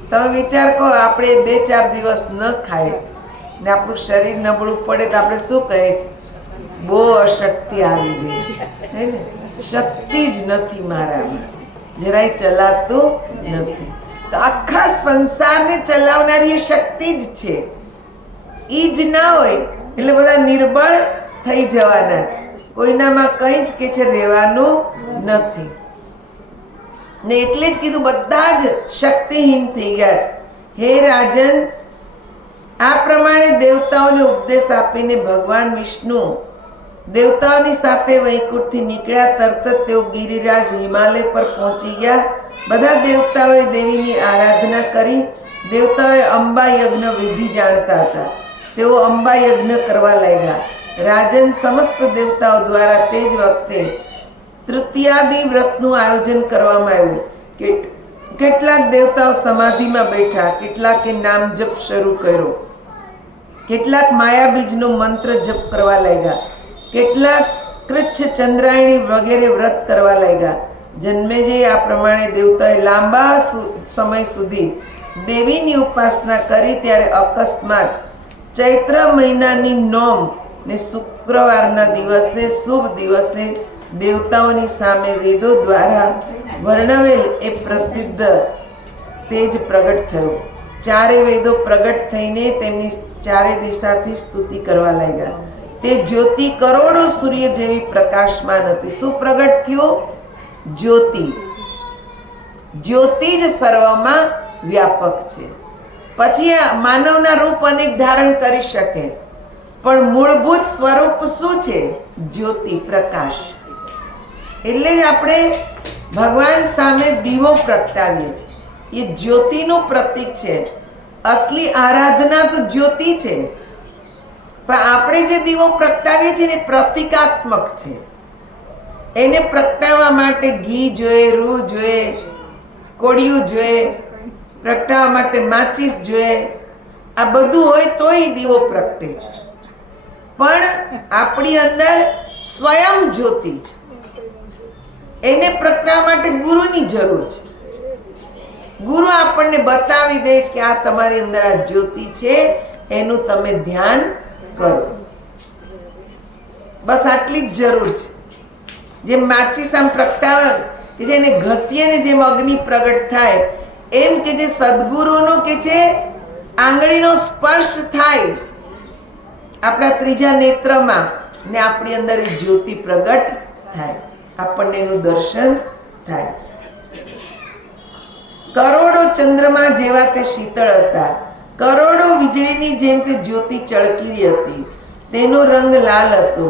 તમે વિચાર કરો, આપણે 2-4 દિવસ ન ખાય ને આપણું શરીર નબળું પડે તો આપણે શું કહે છે? બહુ અશક્તિ આવી ગઈ છે ને, શક્તિ જ નથી મારામાં, જરાય ચલાતું નથી. તો આખા સંસારને ચલાવનારી એ શક્તિ જ છે. એ જ ના હોય એટલે બધા નિર્બળ થઈ જવાના. કોઈનામાં કંઈ જ કે છે રહેવાનું નથી ને એટલે જ કીધું બધા જ શક્તિહીન થઈ ગયા છે. હે રાજન, આ પ્રમાણે દેવતાઓને ઉપદેશ આપીને ભગવાન વિષ્ણુ દેવતાઓની સાથે વૈકુંઠથી નીકળ્યા. તરત જ તેઓ ગિરિરાજ હિમાલય પર પહોંચી ગયા. બધા દેવતાઓએ દેવીની આરાધના કરી. દેવતાઓએ અંબા યજ્ઞ વિધિ જાણતા હતા. તેઓ અંબા યજ્ઞ કરવા લાગ્યા. રાજન, સમસ્ત દેવતાઓ દ્વારા તે જ વખતે તૃતીયાદિ વ્રતનું આયોજન કરવામાં આવ્યું. કેટલાક દેવતાઓ સમાધિમાં બેઠા, કેટલાકે નામ જપ શરૂ કર્યો, કેટલાક માયાબીજનો મંત્ર જપ કરવા લાગ્યા, કેટલાક કૃચ્છ ચંદ્રાયણી વગેરે વ્રત કરવા લાગ્યા. જન્મેજય આ પ્રમાણે દેવતાએ લાંબા સમય સુધી દેવીની ઉપાસના કરી. ત્યારે અકસ્માત ચૈત્ર મહિનાની નોમ ને શુક્રવારના દિવસે શુભ દિવસે દેવતાઓની સામે વેદો દ્વારા વર્ણવેલ એ પ્રસિદ્ધ તેજ પ્રગટ થયું. ચારે વેદો પ્રગટ થઈને તેમની ચારે દિશાથી સ્તુતિ કરવા લાગ્યા. તે જ્યોતિ કરોડો સૂર્ય જેવી પ્રકાશમાન હતી. શું પ્રગટ થયું? જ્યોતિ. જ્યોતિ જ સર્વમાં વ્યાપક છે. પછી આ માનવના રૂપ અનેક ધારણ કરી શકે, પણ મૂળભૂત સ્વરૂપ શું છે? જ્યોતિ, પ્રકાશ. એટલે જ આપણે ભગવાન સામે દીવો પ્રગટાવીએ છીએ. એ જ્યોતિનું પ્રતીક છે. અસલી આરાધના તો જ્યોતિ છે, પણ આપણે જે દીવો પ્રગટાવીએ છીએ ને પ્રતિકાત્મક છે. એને પ્રગટાવવા માટે ઘી જોઈએ, રૂ જોઈએ, કોળિયું જોઈએ, પ્રગટાવવા માટે માચીસ જોઈએ. આ બધું હોય તોય દીવો પ્રગટે છે. પણ આપણી અંદર સ્વયં જ્યોતિ છે. એને પ્રગટાવવા માટે ગુરુની જરૂર છે. ગુરુ આપણને બતાવી દે છે કે આ તમારી અંદર આ જ્યોતિ છે, એનું તમે ધ્યાન કરો. બસ આટલી જ જરૂર છે. જેમ માચીસ આમ પ્રગટાવે કે જેને ઘસીએ ને જેમ અગ્નિ પ્રગટ થાય, એમ કે જે સદગુરુનો કે છે આંગળીનો સ્પર્શ થાય આપણા ત્રીજા નેત્રમાં ને આપણી અંદર એ જ્યોતિ પ્રગટ થાય, આપણને એનું દર્શન થાય. કરોડો ચંદ્રમા જેવા તે શીતળ હતા. કરોડો વીજળીની જેમ તે જ્યોતિ ચળકી હતી. તેનો રંગ લાલ હતો.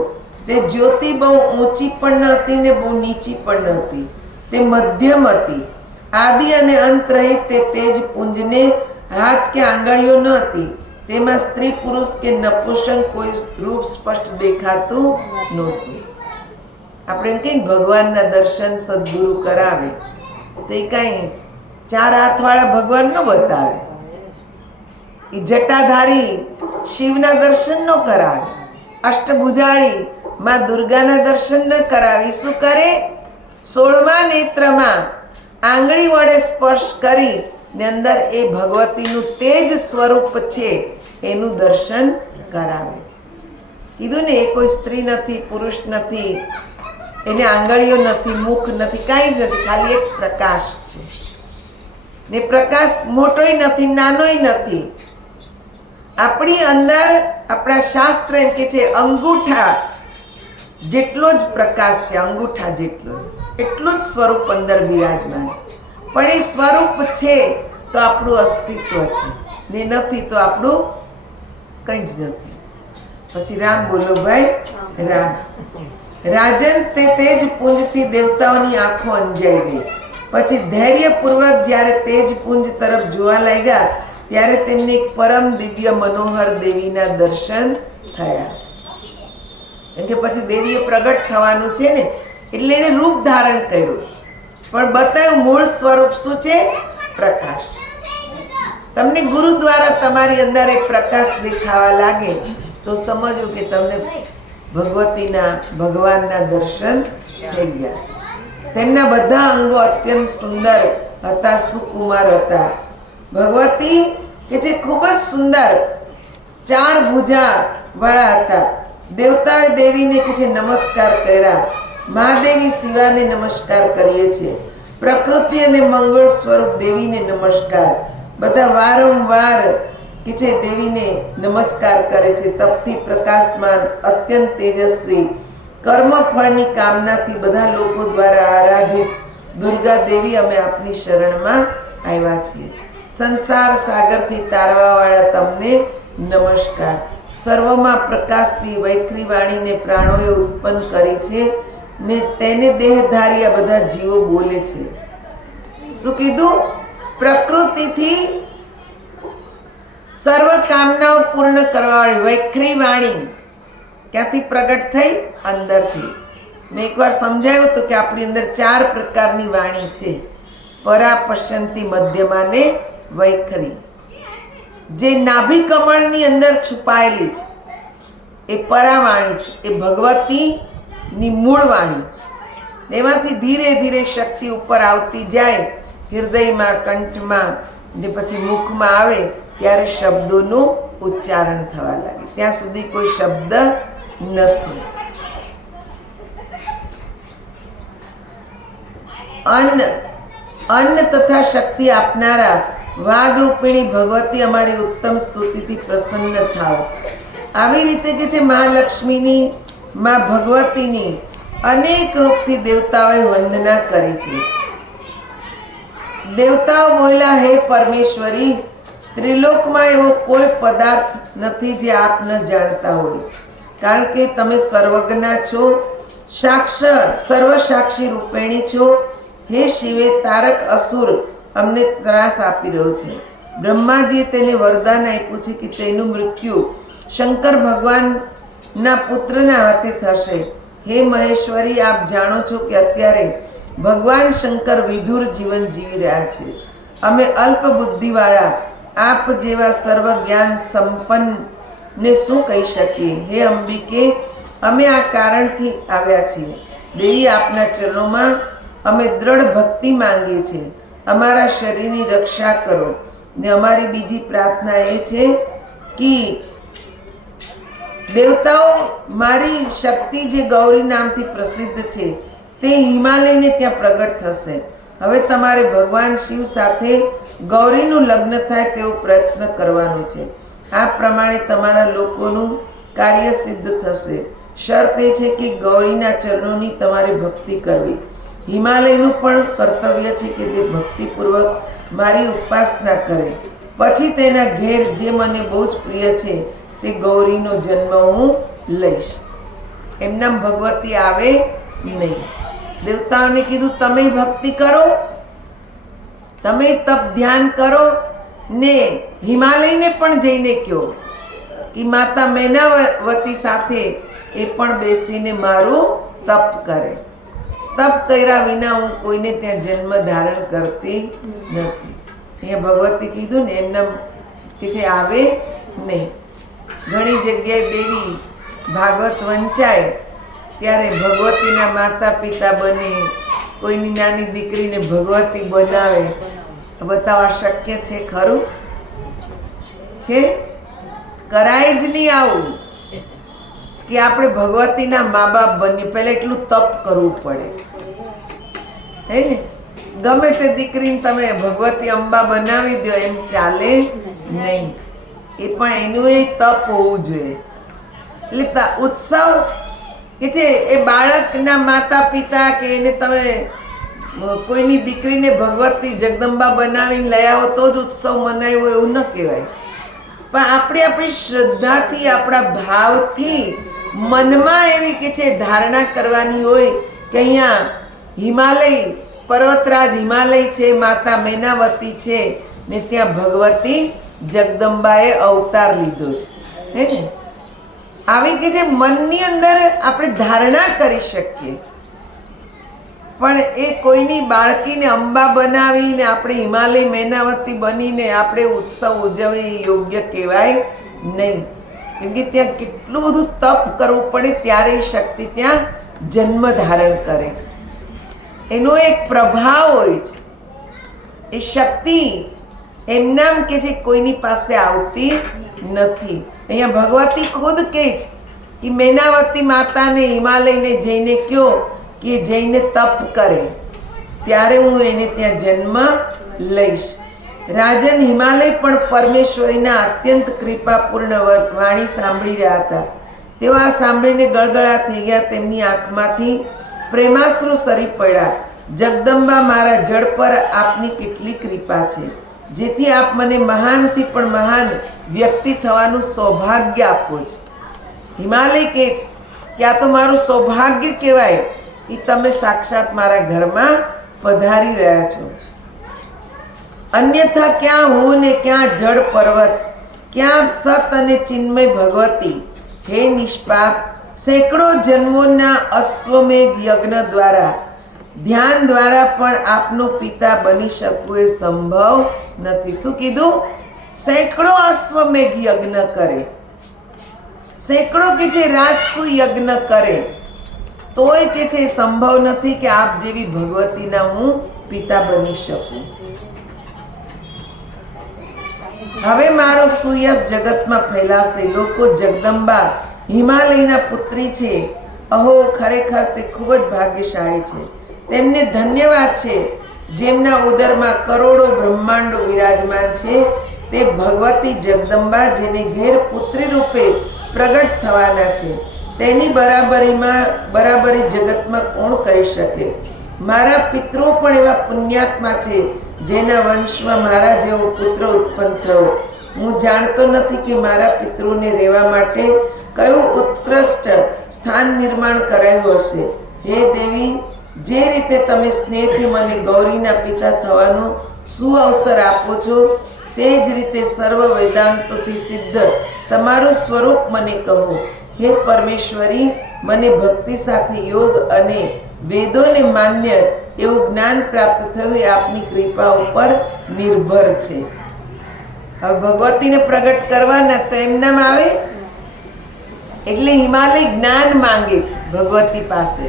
તે જ્યોતિ બહુ ઊંચી પણ ન હતી ને બહુ નીચી પણ ન હતી. તે મધ્યમ હતી. આદિ અને અંત રહિત તે તેજ પુંજને હાથ કે આંગળીઓ ન હતી. તેમાં સ્ત્રી પુરુષ કે નપુંસક કોઈ રૂપ સ્પષ્ટ દેખાતું નહોતું. આપણે એમ કહીએ ભગવાનના દર્શન સદગુરુ કરાવે તો એ કાંઈ ચાર હાથવાળા ભગવાન ન બતાવે. એ જટાધારી શિવના દર્શન ન કરાવે. અષ્ટભુજાળી માં દુર્ગાના દર્શન ન કરાવે. શું કરે? 16મા નેત્રમાં આંગળી વડે સ્પર્શ કરી ને અંદર એ ભગવતીનું તેજ સ્વરૂપ છે એનું દર્શન કરાવે છે. કીધું ને, એ કોઈ સ્ત્રી નથી, પુરુષ નથી, એને આંગળીઓ નથી, મુખ નથી, કાંઈ જ નથી, ખાલી એક પ્રકાશ છે. ને પ્રકાશ મોટોય નથી, નાનોય નથી. આપણી અંદર આપણા શાસ્ત્ર એમ કે છે અંગૂઠા જેટલો જ પ્રકાશ છે, અંગૂઠા જેટલો, એટલું જ સ્વરૂપ અંદર બિરાજમાન. પણ એ સ્વરૂપ છે તો આપણું અસ્તિત્વ છે, ને નથી તો આપણું કંઈ જ નથી. પછી રામ બોલો ભાઈ, રામ. રાજન તે તેજ પુંજથી દેવતાઓની આંખો અંજાઈ ગઈ. પછી ધૈર્યપૂર્વક જ્યારે તેજ પુંજ તરફ જોવા લાગ્યા ત્યારે તેમને એક પરમ દિવ્ય મનોહર દેવીના દર્શન થયા. કેમ કે પછી દેવીએ પ્રગટ થવાનું છે ને, એટલે એને રૂપ ધારણ કર્યું, પણ બતાવ્યું મૂળ સ્વરૂપ શું છે? પ્રકાશ. તમને ગુરુ દ્વારા તમારી અંદર એક પ્રકાશ દેખાવા લાગે તો સમજવું કે તમને ભગવતીના, ભગવાનના દર્શન થઈ ગયા. તેમના બધા અંગો અત્યંત સુંદર હતા, સુકુમાર હતા. ભગવતી કે જે ખૂબ જ સુંદર 4 ભુજા વાળા હતા. દેવતાએ દેવીને કે જે નમસ્કાર કર્યા. મહાદેવી શિવાને નમસ્કાર કરીએ છીએ. પ્રકૃતિ અને મંગળ સ્વરૂપ દેવીને નમસ્કાર. બધા વારંવાર કે જે દેવીને નમસ્કાર કરે છે. તપથી પ્રકાશમાન, અત્યંત તેજસ્વી, કર્મફળની કામનાથી બધા લોકો દ્વારા આરાધિત દુર્ગા દેવી, અમે આપની શરણમાં આવ્યા છીએ. સંસાર સાગરથી તારવાવાળા તમને નમસ્કાર. સર્વમાં પ્રકાશથી વૈખરી વાણીને પ્રાણોએ ઉત્પન્ન કરી છે ને તેને દેહધારી આ બધા જીવો બોલે છે. શું કીધું? પ્રકૃતિથી સર્વ કામનાઓ પૂર્ણ કરવાવાળી વૈખરી વાણી ક્યાંથી પ્રગટ થઈ? અંદરથી. મેં એકવાર સમજાયું હતું કે આપણી અંદર 4 પ્રકારની વાણી છે. પરા, પશ્યંતી, મધ્યમા ને વૈખરી. જે નાભી કમળની અંદર છુપાયેલી છે એ પરાવાણી છે, એ ભગવતીની મૂળ વાણી છે. એમાંથી ધીરે ધીરે શક્તિ ઉપર આવતી જાય, હૃદયમાં, કંઠમાં ને પછી મુખમાં આવે ત્યારે શબ્દોનું ઉચ્ચારણ થવા લાગે. ત્યાં સુધી કોઈ શબ્દ નથી. અન્ન તથા શક્તિ આપનારા વાઘરૂપિણી ભગવતી અમારી ઉત્તમ સ્તુતિથી પ્રસન્ન થાઓ. આવી રીતે કે છે મહાલક્ષ્મીની માં ભગવતીની અનેક રૂપથી દેવતાઓએ વંદના કરી છે. દેવતાઓ બોલ્યા, હે પરમેશ્વરી, ત્રિલોકમાં એવો કોઈ પદાર્થ નથી જે આપ ન જાણતા હોય, કારણ કે તમે સર્વજ્ઞા છો, સર્વસાક્ષી રૂપેણી છો. હે શિવે, તારક અસુર અમને ત્રાસ આપી રહ્યો છે. બ્રહ્માજીએ તેને વરદાન આપ્યું છે કે તેનું મૃત્યુ શંકર ભગવાનના પુત્રના હાથે થશે. હે મહેશ્વરી, આપ જાણો છો કે અત્યારે ભગવાન શંકર વિધુર જીવન જીવી રહ્યા છે. અમે અલ્પ બુદ્ધિવાળા આપ જેવા સર્વ જ્ઞાન સંપન્નને શું કહી શકીએ? હે અંબિકે, અમે આ કારણથી આવ્યા છીએ. દેવી, આપના ચરણોમાં અમે દ્રઢ ભક્તિ માંગીએ છીએ. અમારા શરીરની રક્ષા કરો. ને અમારી બીજી પ્રાર્થના એ છે કે દેવતાઓ, મારી શક્તિ જે ગૌરી નામથી પ્રસિદ્ધ છે તે હિમાલયને ત્યાં પ્રગટ થશે. હવે તમારે ભગવાન શિવ સાથે ગૌરીનું લગ્ન થાય તેવો પ્રયત્ન કરવાનો છે. આ પ્રમાણે તમારા લોકોનું કાર્ય સિદ્ધ થશે. શરત એ છે કે ગૌરીના ચરણોની તમારે ભક્તિ કરવી. હિમાલયનું પણ કર્તવ્ય છે કે તે ભક્તિપૂર્વક મારી ઉપાસના કરે. પછી તેના ઘેર જે મને બહુ જ પ્રિય છે તે ગૌરીનો જન્મ હું લઈશ. એમનામ ભગવતી આવે નહીં. દેવતાઓને કીધું, તમે ભક્તિ કરો, તમે તપ ધ્યાન કરો, ને હિમાલયને પણ જઈને કહો કે માતા મૈનાવતી સાથે એ પણ બેસીને મારું તપ કરે. તપ કર્યા વિના હું કોઈને ત્યાં જન્મ ધારણ કરતી નથી. અહીંયા ભગવતી કીધું ને, એમના કે છે આવે નહીં. ઘણી જગ્યાએ દેવી ભાગવત વંચાય ત્યારે ભગવતીના માતા પિતા બને, કોઈની નાની દીકરીને ભગવતી બનાવે. બતાવવા શક્ય છે ખરું? છે? કરાય જ નહીં આવું કે આપણે ભગવતીના મા બાપ બનીએ. પહેલાં એટલું તપ કરવું પડે, હે ને? ગમે તે દીકરીને તમે ભગવતી અંબા બનાવી દો એમ ચાલે નહીં. એ પણ એનું એ તપ હોવું જોઈએ. એટલે ઉત્સવ કે છે એ બાળકના માતા પિતા કે એને તમે કોઈની દીકરીને ભગવતી જગદંબા બનાવીને લઈ આવો તો જ ઉત્સવ મનાવ્યો એવું ન કહેવાય. પણ આપણી શ્રદ્ધાથી, આપણા ભાવથી મનમાં એવી કે છે ધારણા કરવાની હોય કે અહીંયા હિમાલય, પર્વતરાજ હિમાલય છે, માતા મૈનાવતી છે, ને ત્યાં ભગવતી જગદંબાએ અવતાર લીધો છે, હે ને? આવી કે જે મનની અંદર આપણે ધારણા કરી શકીએ. પણ એ કોઈની બાળકીને અંબા બનાવીને આપણે હિમાલય મૈનાવતી બનીને આપણે ઉત્સવ ઉજવવી યોગ્ય કહેવાય નહીં. કેમ કે ત્યાં કેટલું બધું તપ કરવું પડે ત્યારે એ શક્તિ ત્યાં જન્મ ધારણ કરે છે. એનો એક પ્રભાવ હોય છે. એ શક્તિ એમનામ કે છે કોઈની પાસે આવતી નથી. અહીંયા ભગવતી ખુદ કહે છે કે મૈનાવતી માતાને હિમાલયને જઈને કહો કે જઈને તપ કરે, ત્યારે હું એને ત્યાં જન્મ લઈશ. રાજન હિમાલય પણ પરમેશ્વરીના અત્યંત કૃપાપૂર્ણ વાણી સાંભળી રહ્યા હતા. તેઓ આ સાંભળીને ગળગળા થઈ ગયા. તેમની આંખમાંથી પ્રેમાશ્રુ સરી પડ્યા. જગદંબા, મારા જળ પર આપની કેટલી કૃપા છે, જેથી આપ મને મહાનથી પણ મહાન વ્યક્તિ થવાનું સૌભાગ્ય આપો છો. હિમાલય કહે છે કે આ તો મારું સૌભાગ્ય કહેવાય કે તમે સાક્ષાત મારા ઘરમાં પધારી રહ્યા છો. અન્યથા ક્યાં હું ને ક્યાં જળ પર્વત, ક્યાં સત અને ચિન્મય ભગવતી. હે નિષ્પાપ, સેંકડો જન્મોના અશ્વમેઘ યજ્ઞ દ્વારા, ધ્યાન દ્વારા પણ આપનો પિતા બની શકવું એ સંભવ નથી. શું કીધું? સેંકડો અશ્વમેઘ યજ્ઞ કરે, સેંકડો કે જે રાજસુ યજ્ઞ કરે, તોય કે છે સંભવ નથી કે આપ જેવી ભગવતીના હું પિતા બની શકું. હવે મારો સુયશ જગતમાં ફેલાશે. લોકો જગદંબા હિમાલયના પુત્રી છે, અહો ખરેખર તે ખૂબ જ ભાગ્યશાળી છે. તેમને ધન્યવાદ છે જેમના ઉદરમાં કરોડો બ્રહ્માંડો વિરાજમાન છે. તે ભગવતી જગદંબા જેને ઘેર પુત્રી રૂપે પ્રગટ થવાના છે, તેની બરાબરી જગતમાં કોણ કરી શકે? મારા પિતરો પણ એવા પુણ્યાત્મા છે જેના વંશમાં મારા જેવો પુત્ર ઉત્પન્ન થયો. હું જાણતો નથી કે મારા પિતરોને રહેવા માટે કયું ઉત્કૃષ્ટ સ્થાન નિર્માણ કરાયું હશે. હે દેવી, જે રીતે તમે સ્નેહથી મને ગૌરીના પિતા થવાનો સુઅવસર આપો છો, તે જ રીતે સર્વ વેદાંતોથી સિદ્ધ તમારું સ્વરૂપ મને કહો. હે પરમેશ્વરી, મને ભક્તિ સાથે યોગ અને વેદોને માન્ય એવું જ્ઞાન પ્રાપ્ત થયું એ આપની કૃપા ઉપર નિર્ભર છે. હવે ભગવતીને પ્રગટ કરવાના તો એમનામાં આવે એટલે હિમાલય જ્ઞાન માંગે છે ભગવતી પાસે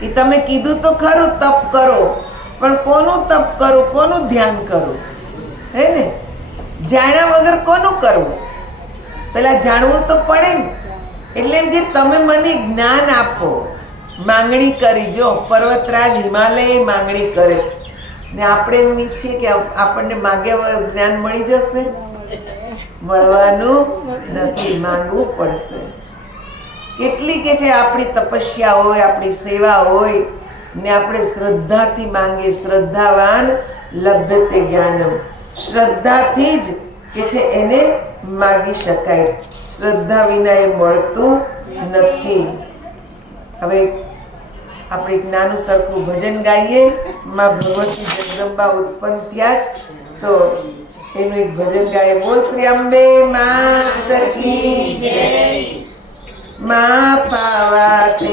કે તમે કીધું તો ખરું તપ કરો, પણ કોનું તપ કરું, કોનું ધ્યાન કરું? હે ને, જાણ્યા વગર કોનું કરવું? પેલા જાણવું તો પડે ને. એટલે એમ કે તમે મને જ્ઞાન આપો. માંગણી કરી, જો પર્વતરાજ હિમાલય માંગણી કરે ને આપણે એમ ઈચ્છીએ કે આપણને માગ્યા વગર જ્ઞાન મળી જશે. મળવાનું નથી, માંગવું પડશે. કેટલી કે છે આપણી તપસ્યા હોય, આપણી સેવા હોય ને આપણે શ્રદ્ધાથી માંગીએ. શ્રદ્ધાવાન લભ્યતે જ્ઞાનમ. શ્રદ્ધાથી જ કે છે એને માગી શકાય છે. શ્રદ્ધા વિના એ મળતું નથી. હવે આપણે એક નાનું સરખું ભજન ગાઈએ. માં ભગવતી જગદંબા ઉત્પન્ન થયા જ તો એનું એક ભજન ગાઈએ. બોલ શ્રી અંબે માત કી જય. માં પાવા તે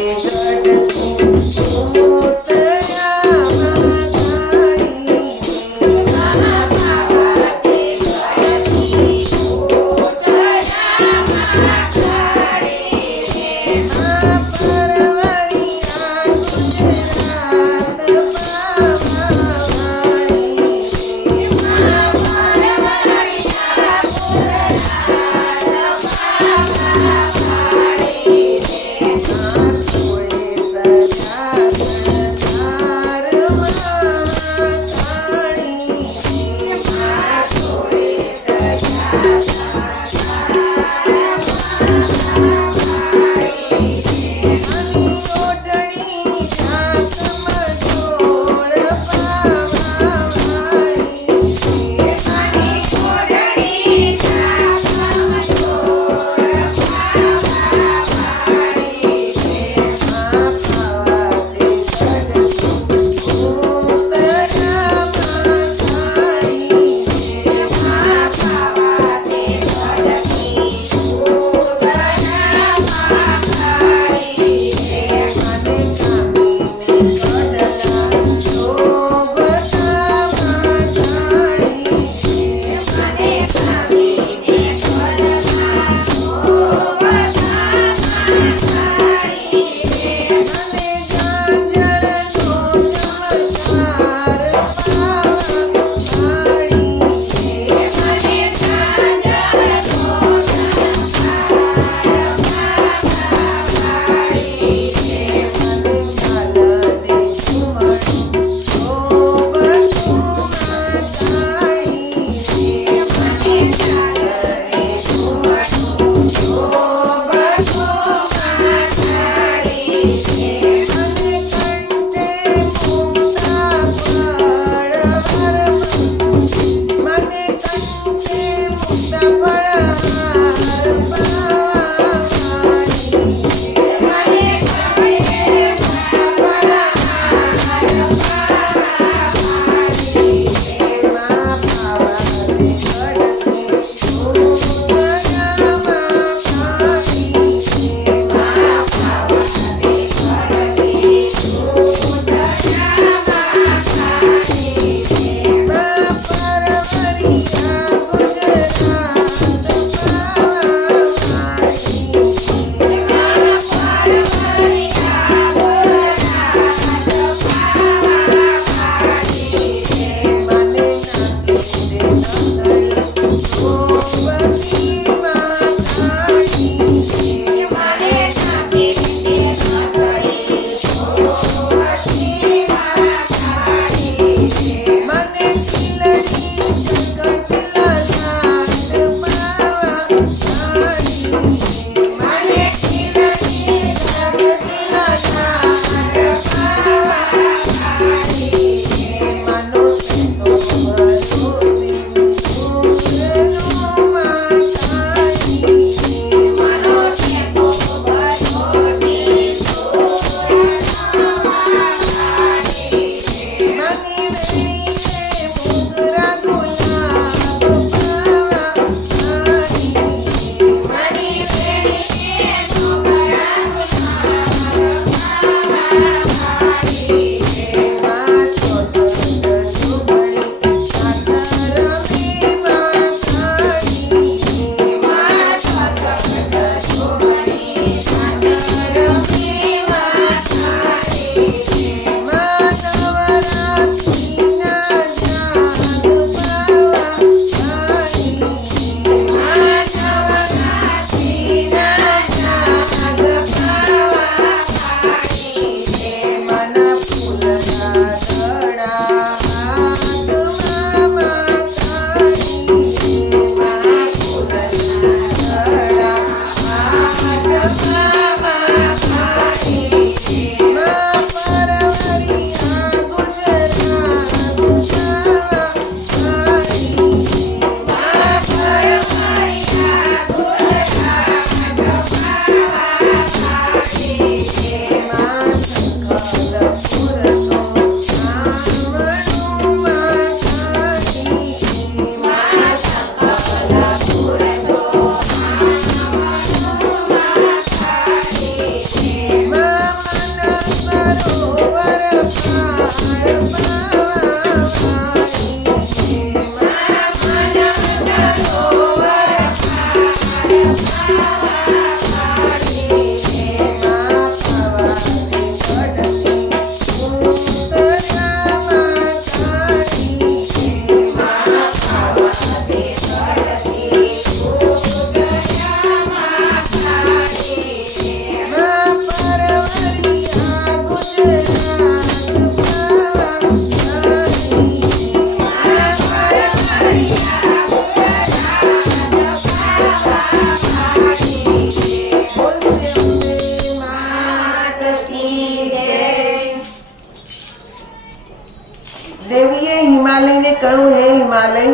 દેવીએ હિમાલયને કહ્યું, હે હિમાલય,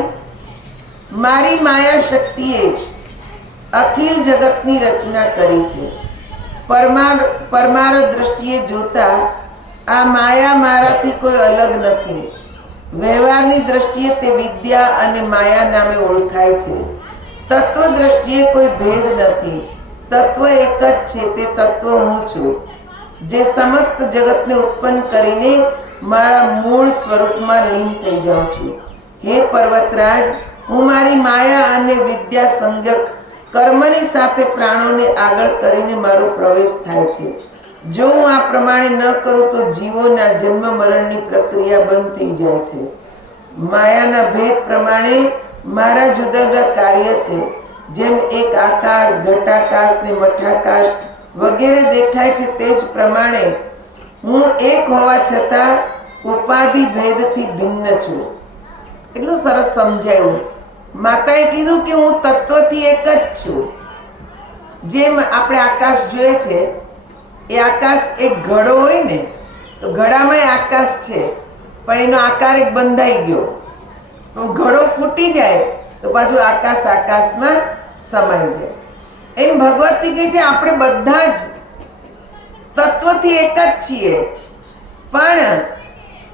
મારી માયા શક્તિએ અખિલ જગતની રચના કરી છે. પરમાર દ્રષ્ટિએ જોતા આ માયા મારાથી કોઈ અલગ નથી. વ્યવહારની દ્રષ્ટિએ તે વિદ્યા અને માયા નામે ઓળખાય છે. તત્વ દ્રષ્ટિએ કોઈ ભેદ નથી. તત્વ એક જ છે, તે તત્વ હું છું, જે સમસ્ત જગતને ઉત્પન્ન કરીને મારા મૂળ સ્વરૂપમાં લીન થઈ જાઉં છું. હે પર્વતરાજ, હું મારી માયા અને વિદ્યા સંજક કર્મની સાથે પ્રાણોને આગળ કરીને મારો પ્રવેશ થાય છે. જો હું આ પ્રમાણે ન કરું તો જીવોના જન્મ મરણની પ્રક્રિયા બંધ થઈ જાય છે. માયાના ભેદ પ્રમાણે મારા જુદા જુદા કાર્ય છે. જેમ એક આકાશ, ઘટાકાશ ને મઠાકાશ વગેરે દેખાય છે, તે જ પ્રમાણે હું એક હોવા છતાં ઉપાધિ ભેદથી ભિન્ન છું. એટલું સરસ સમજાયું. માતાએ કીધું કે હું તત્વથી એક જ છું. જેમ આપણે આકાશ જોઈએ છે, એ આકાશ એક ઘડો હોય ને, તો ઘડામાં આકાશ છે, પણ એનો આકાર એક બંધાઈ ગયો. તો ઘડો ફૂટી જાય તો પાછું આકાશ આકાશમાં સમાઈ જાય. એમ ભગવતી કહે છે આપણે બધા જ તત્વથી એક જ છીએ. પણ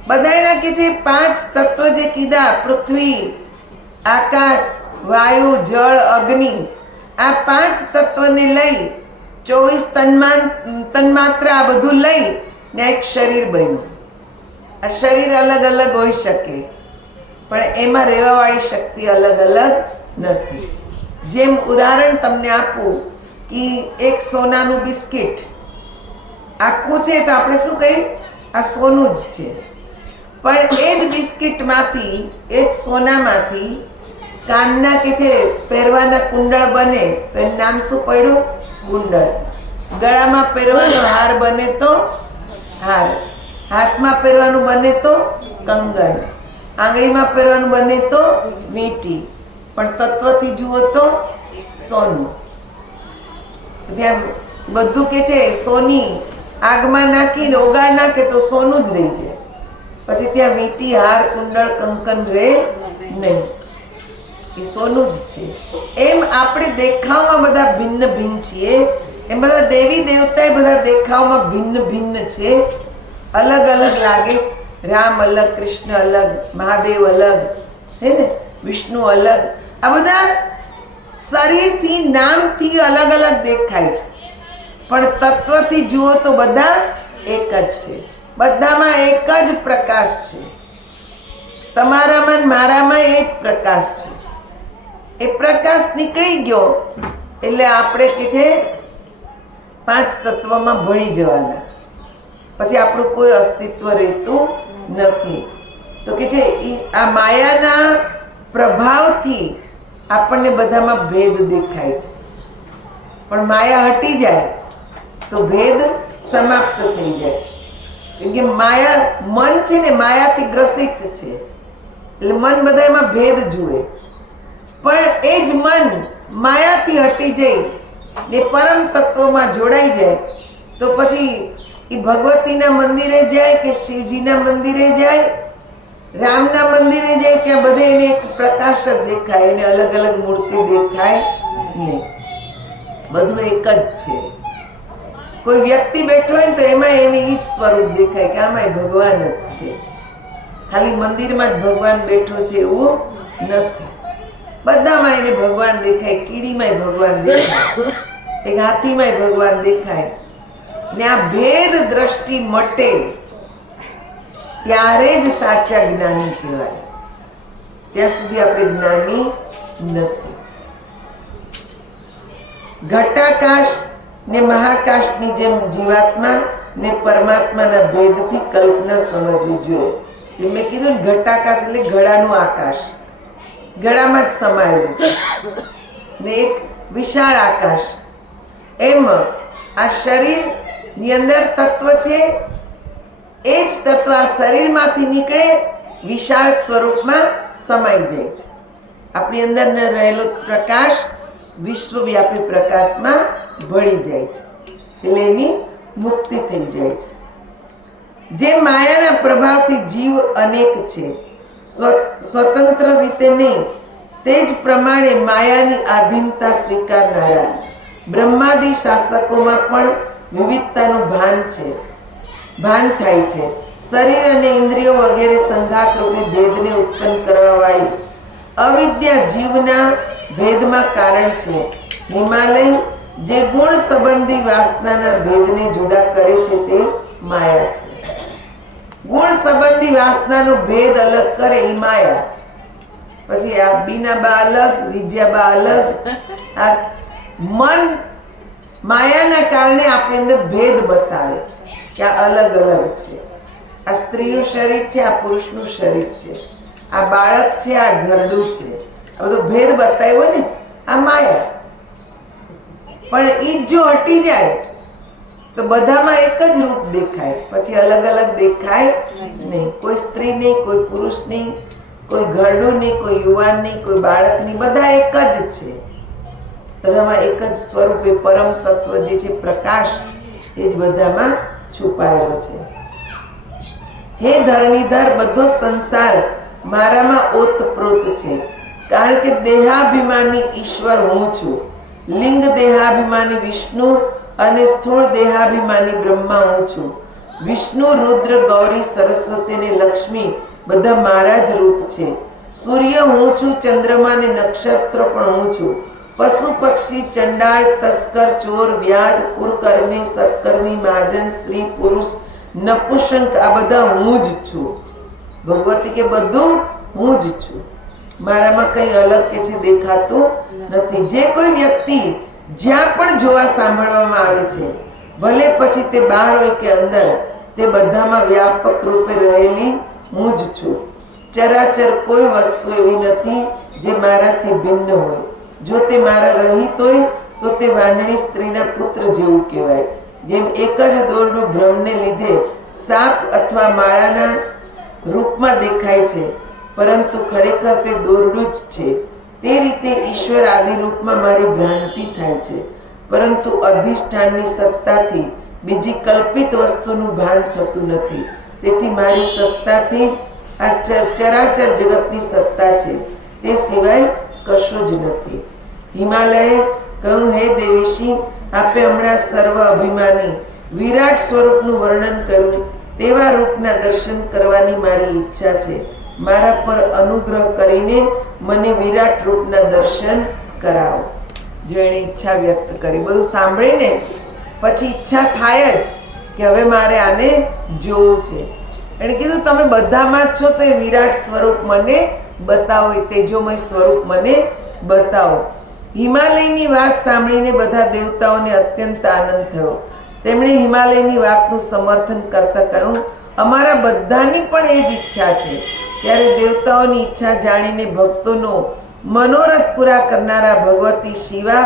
બધાના કે છે 5 તત્વ જે કીધા, પૃથ્વી, આકાશ, વાયુ, જળ, અગ્નિ, આ 5 તત્વને લઈ 24 તન્માત્રા આ બધું લઈ ને એક શરીર બન્યું. આ શરીર અલગ અલગ હોઈ શકે, પણ એમાં રહેવાવાળી શક્તિ અલગ અલગ નથી. જેમ ઉદાહરણ તમને આપું કે એક સોનાનું બિસ્કિટ આખું છે તો આપણે શું કહીએ, આ સોનું જ છે. પણ એ જ બિસ્કિટમાંથી, એ જ સોનામાંથી કાનના કે છે પહેરવાના કુંડળ બને તો એનું નામ શું પડ્યું? કુંડળ. ગળામાં પહેરવાનો હાર બને તો હાર, હાથમાં પહેરવાનું બને તો કંગન, આંગળીમાં પહેરવાનું બને તો વીંટી. પણ તત્વથી જુઓ તો સોનું. ત્યાં બધું કે છે સોની આગમાં નાખીને ઓગાળ નાખે તો સોનું જ રહી જાય. પછી ત્યાં વીંટી, હાર, કુંડળ, કંકન રહે નહીં. એ સોનું જ છે. એમ આપણે દેખાવમાં બધા ભિન્ન ભિન્ન છીએ. એમ બધા દેવી દેવતા બધા દેખાવમાં ભિન્ન ભિન્ન છે, અલગ અલગ લાગે છે. રામ અલગ, કૃષ્ણ અલગ, મહાદેવ અલગ, હે ને, વિષ્ણુ અલગ. આ બધા શરીરથી, નામથી અલગ અલગ દેખાય છે, પણ તત્વથી જુઓ તો બધા એક જ છે. બધામાં એક જ પ્રકાશ છે. તમારામાં મારામાં એક પ્રકાશ છે. એ પ્રકાશ નીકળી ગયો એટલે આપણે કે છે 5 તત્વમાં ભળી જવાના. પછી આપણું કોઈ અસ્તિત્વ રહેતું નથી. તો કે છે આ માયાના પ્રભાવથી આપણને બધામાં ભેદ દેખાય છે, પણ માયા હટી જાય તો ભેદ સમાપ્ત થઈ જાય. કેમ કે માયા, મન છે ને માયાથી ગ્રસિત છે, એટલે મન બધામાં ભેદ જુએ. પણ એ જ મન માયાથી હટી જઈ ને પરમ તત્વમાં જોડાઈ જાય તો પછી એ ભગવતીના મંદિરે જાય કે શિવજીના મંદિરે જાય, રામના મંદિરે જાય, ત્યાં બધે એને એક પ્રકાશ જ દેખાય, એને અલગ અલગ મૂર્તિ દેખાય નહીં. બધું એક જ છે. કોઈ વ્યક્તિ બેઠો હોય ને તો એમાં એને ઈ જ સ્વરૂપ દેખાય કે આમાં ભગવાન જ છે. ખાલી મંદિરમાં જ ભગવાન બેઠો છે એવું નથી. બધામાં એને ભગવાન દેખાય. કીડીમાંય ભગવાન દેખાય, એક હાથીમાંય ભગવાન દેખાય. ને આ ભેદ દ્રષ્ટિ મટે ત્યારે જ સાચા જ્ઞાની કહેવાય. ત્યાં સુધી આપણે જ્ઞાની નથી. ઘટાકાશ ને મહાકાશની જેમ જીવાત્મા ને પરમાત્માના ભેદથી કલ્પના સમજવી જોઈએ. મેં કીધું ને ઘટાકાશ એટલે ઘડાનું આકાશ, ઘડામાં જ સમાયેલું છે, ને એક વિશાળ આકાશ. એમ આ શરીરની અંદર તત્વ છે, એ જ તત્વ આ શરીરમાંથી નીકળે વિશાળ સ્વરૂપમાં સમાઈ જાય છે. આપણી અંદર ન રહેલો પ્રકાશ વિશ્વવ્યાપી પ્રકાશમાં ભળી જાય છે, એટલે એની મુક્તિ થઈ જાય છે. જે માયાના પ્રભાવથી જીવ અનેક છે, સ્વતંત્ર રીતે નહીં, તે જ પ્રમાણે માયાની આધીનતા સ્વીકારનારા બ્રહ્માદિ શાસકોમાં પણ વિવિધતાનું ભાન થાય છે. શરીર અને ઇન્દ્રિયો વગેરે સંઘાત રૂપી ભેદને ઉત્પન્ન કરવા વાળી અવિદ્યા જીવના ભેદમાં કારણ છે. હિમાલય જે ગુણ સંબંધી વાસનાના ભેદને જુદા કરે છે તે માયા છે. ગુણ સંબંધી વાસનાનો ભેદ અલગ કરે એ માયા. પછી આ બીનાબા અલગ, વિજયાબા અલગ. આ મન માયાના કારણે આપણી અંદર ભેદ બતાવે છે કે આ અલગ અલગ છે. આ સ્ત્રીનું શરીર છે, આ પુરુષનું શરીર છે, આ બાળક છે, આ ઘરડું છે. આ બધો ભેદ બતાવ્યો ને આ માયા. પણ ઈ જો હટી જાય તો બધામાં એક જ રૂપ દેખાય, પછી અલગ અલગ દેખાય નહીં. કોઈ સ્ત્રી નહીં, કોઈ પુરુષ નહીં, કોઈ ઘરડું નહીં, કોઈ યુવાન નહીં, કોઈ બાળક નહીં, બધા એક જ છે. બધામાં એક જ સ્વરૂપે પરમ તત્વ જે છે પ્રકાશ, એ જ બધામાં છુપાયેલો છે. હે ધરણીધર, બધો સંસાર મારામાં ઓતપ્રોત છે, કારણ કે દેહાભિમાની ઈશ્વર હું છું, લિંગ દેહાભિમાની વિષ્ણુ અને સ્થૂળ દેહાભિમાની બ્રહ્મા હું છું. વિષ્ણુ, રુદ્ર, ગૌરી, સરસ્વતી અને લક્ષ્મી બધા મારા જ રૂપ છે. સૂર્ય હું છું, ચંદ્રમા અને નક્ષત્ર પણ હું છું. પશુ, પક્ષી, ચંડાળ, તસ્કર, ચોર, વ્યાધ, કુરકર્મી, સત્કર્મી, મહાજન, સ્ત્રી, પુરુષ, નપુંસક આ બધા હું જ છું. ભગવતી કે બધું હું જ છું, મારામાં કંઈ અલગ કે છે દેખાતું નથી. જે કોઈ વ્યક્તિ જ્યાં પણ જોવા સાંભળવામાં આવે છે, ભલે પછી તે બહાર હોય કે અંદર, તે બધામાં વ્યાપક રૂપે રહેલી હું જ છું. ચરાચર કોઈ વસ્તુ એવી નથી જે મારાથી ભિન્ન હોય. જો તે મારા રહિત હોય તો તે વાંદણી સ્ત્રીના પુત્ર જેવું કહેવાય. જેમ એક જ દોરડું ભ્રમને લીધે સાપ અથવા માળાના રૂપમાં દેખાય છે, પરંતુ ખરેખર તે દોરડું જ છે, તે રીતે ઈશ્વર આદિ રૂપમાં મારી ભ્રાંતિ થાય છે, પરંતુ અધિષ્ઠાનની સત્તાથી બીજી કલ્પિત વસ્તુનું ભાન થતું નથી. તેથી મારી સત્તાથી આ ચરાચર જગતની સત્તા છે, તે સિવાય કશું જ નથી. હિમાલયે કહ્યું, હે દેવીશી, આપે હમણાં સર્વ અભિમાની વિરાટ સ્વરૂપનું વર્ણન કર્યું, તેવા રૂપના દર્શન કરવાની મારી ઈચ્છા છે. મારા પર અનુગ્રહ કરીને મને વિરાટ રૂપના દર્શન કરાવો. જો એણે ઈચ્છા વ્યક્ત કરી, બધું સાંભળીને પછી ઈચ્છા થાય જ કે હવે મારે આને જોવું છે. એણે કીધું તમે બધામાં જ છો, તો એ વિરાટ સ્વરૂપ મને બતાવો, એ તેજોમય સ્વરૂપ મને બતાવો. હિમાલયની વાત સાંભળીને બધા દેવતાઓને અત્યંત આનંદ થયો. તેમણે હિમાલયની વાતનું સમર્થન કરતા કહ્યું, અમારા બધાની પણ એ જ ઈચ્છા છે. ત્યારે દેવતાઓની ઈચ્છા જાણીને ભક્તોનો મનોરથ પૂરા કરનારા ભગવતી શિવા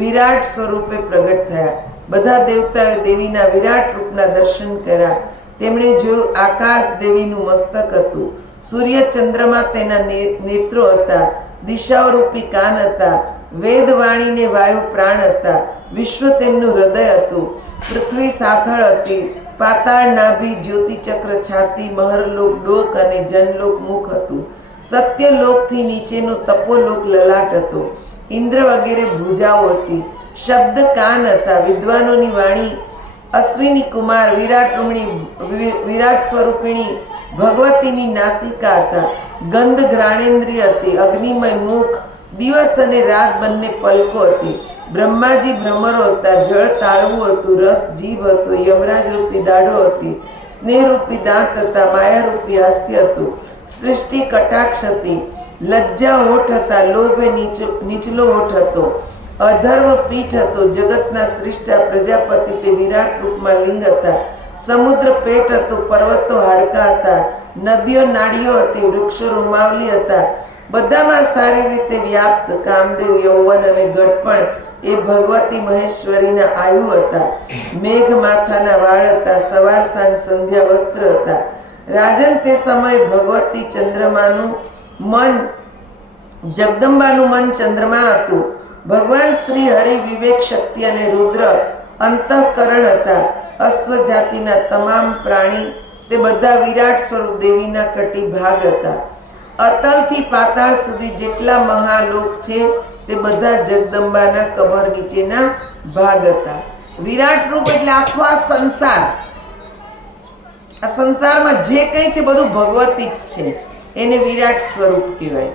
વિરાટ સ્વરૂપે પ્રગટ થયા. બધા દેવતાઓએ દેવીના વિરાટ રૂપના દર્શન કર્યા. તેમણે જોયું, આકાશ દેવીનું મસ્તક હતું, સૂર્ય ચંદ્રમાં તેના નેત્રો હતા, દિશાઓ રૂપી કાન હતા, વેદવાણીને વાયુ પ્રાણ હતા, વિશ્વ તેમનું હૃદય હતું, પૃથ્વી સાથળ હતી, પાતાળ નાભી, જ્યોતિચક્ર છાતી, મહરલોક ડોક અને જનલોક મુખ હતું, સત્યલોકથી નીચેનો તપોલોક લલાટ હતો, ઇન્દ્ર વગેરે ભુજાઓ હતી, શબ્દ કાન હતા, વિદ્વાનોની વાણી અશ્વિની કુમાર વિરાટ સ્વરૂપિણી ભગવતીની નાસિકા હતા, ગંધ ઘ્રાણેન્દ્રિય હતી, અગ્નિમય મુખ, દિવસ અને રાત બંને પલકો હતી, બ્રહ્માજી ભ્રમરો હતા, જળ તાળવું હતું, રસ જીભ હતું, યમરાજ રૂપી દાઢો હતી, સ્નેહ રૂપી દાંત હતા, માયા રૂપી હાસ્ય હતું, સૃષ્ટિ કટાક્ષ હતી, લજ્જા હોઠ હતા, લોભે નીચલો હોઠ હતો, અધર્વ પીઠ હતો, જગતના શ્રેષ્ઠ પ્રજાપતિ તે વિરાટ રૂપમાં લિંગ હતા, સમુદ્ર પેટ હતું, પર્વતો હાડકા હતા, નદીઓ નાળીઓ હતી, વૃક્ષો રૂમાવલી હતા, બધામાં સારી રીતે વ્યાપ્ત કામદેવ, યૌવન અને ગઢપણ એ ભગવતી મહેશ્વરીના આયુ હતા, મેઘ માથાના વાળ હતા, સવાર સાંજ સંધ્યા વસ્ત્ર હતા. રાજન તે સમયે ભગવતી ચંદ્રમાનું મન, જગદંબાનું મન ચંદ્રમા હતું. ભગવાન શ્રી હરિ વિવેક શક્તિ અને રુદ્ર અંતઃકરણ હતા. અશ્વ જાતિના તમામ પ્રાણી તે બધા વિરાટ સ્વરૂપ દેવીના કટી ભાગ હતા. અતલથી પાતાળ સુધી જેટલા મહાલોક છે તે બધા જગદંબાના કમર નીચેના ભાગ હતા. વિરાટ રૂપ એટલે આખો આ સંસાર, આ સંસારમાં જે કંઈ છે બધું ભગવતી જ છે, એને વિરાટ સ્વરૂપ કહેવાય.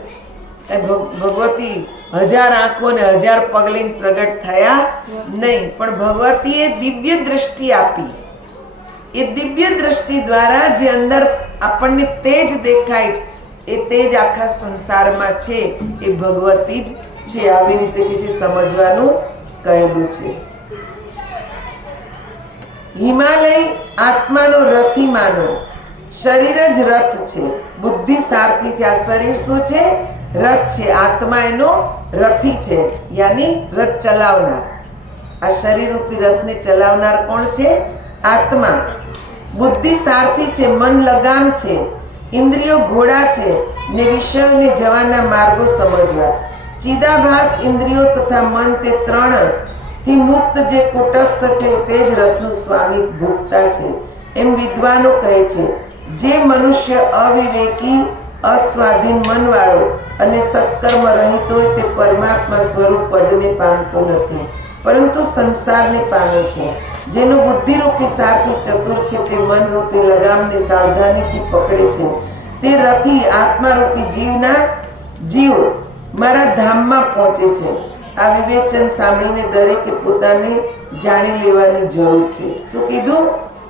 ભગવતી 1000 આંખો ને 1000 પગ લઈને પ્રગટ થયા નહીં, પણ ભગવતીએ દિવ્ય દ્રષ્ટિ આપી. એ દિવ્ય દ્રષ્ટિ દ્વારા જે અંદર આપણને તેજ દેખાય છે, એ તેજ આખા સંસારમાં છે એ ભગવતી જ છે. આવી રીતે કે જે સમજવાનું કહેલું છે. હિમાલય આત્માનો રથી માનો, શરીર જ રથ છે, બુદ્ધિ સારથી છે. આ શરીર શું છે? રથ છે. આત્મા એનો રથી છે, યાની રથ ચલાવનાર. આ શરીર રૂપી રથને ચલાવનાર કોણ છે? આત્મા. બુદ્ધિ સારથી છે, મન લગામ છે, ઇન્દ્રિયો ઘોડા છે ને વિષયોને જવાના માર્ગો સમજવા. ચિદાભાસ ઇન્દ્રિયો તથા મન તે 3 થી મુક્ત જે કુટસ્થ છે તે જ રથનું સ્વામી ભોગતા છે. એમ વિદ્વાનો કહે છે, જે મનુષ્ય અવિવેકી અસ્વાધીન મનવાળો અને સત્કર્મ રહિત હોય તે પરમાત્મા સ્વરૂપ પદને પામતો નથી, પરંતુ સંસારને પામે છે. જેનો બુદ્ધિરૂપી સારથી ચતુર છે તે મનરૂપી લગામને સાવધાનીથી પકડે છે. તે રથી આત્મારૂપી જીવ મારા ધામમાં પહોંચે છે. આ વિવેચન સાંભળીને દરેકે પોતાને જાણી લેવાની જરૂર છે. શું કીધું?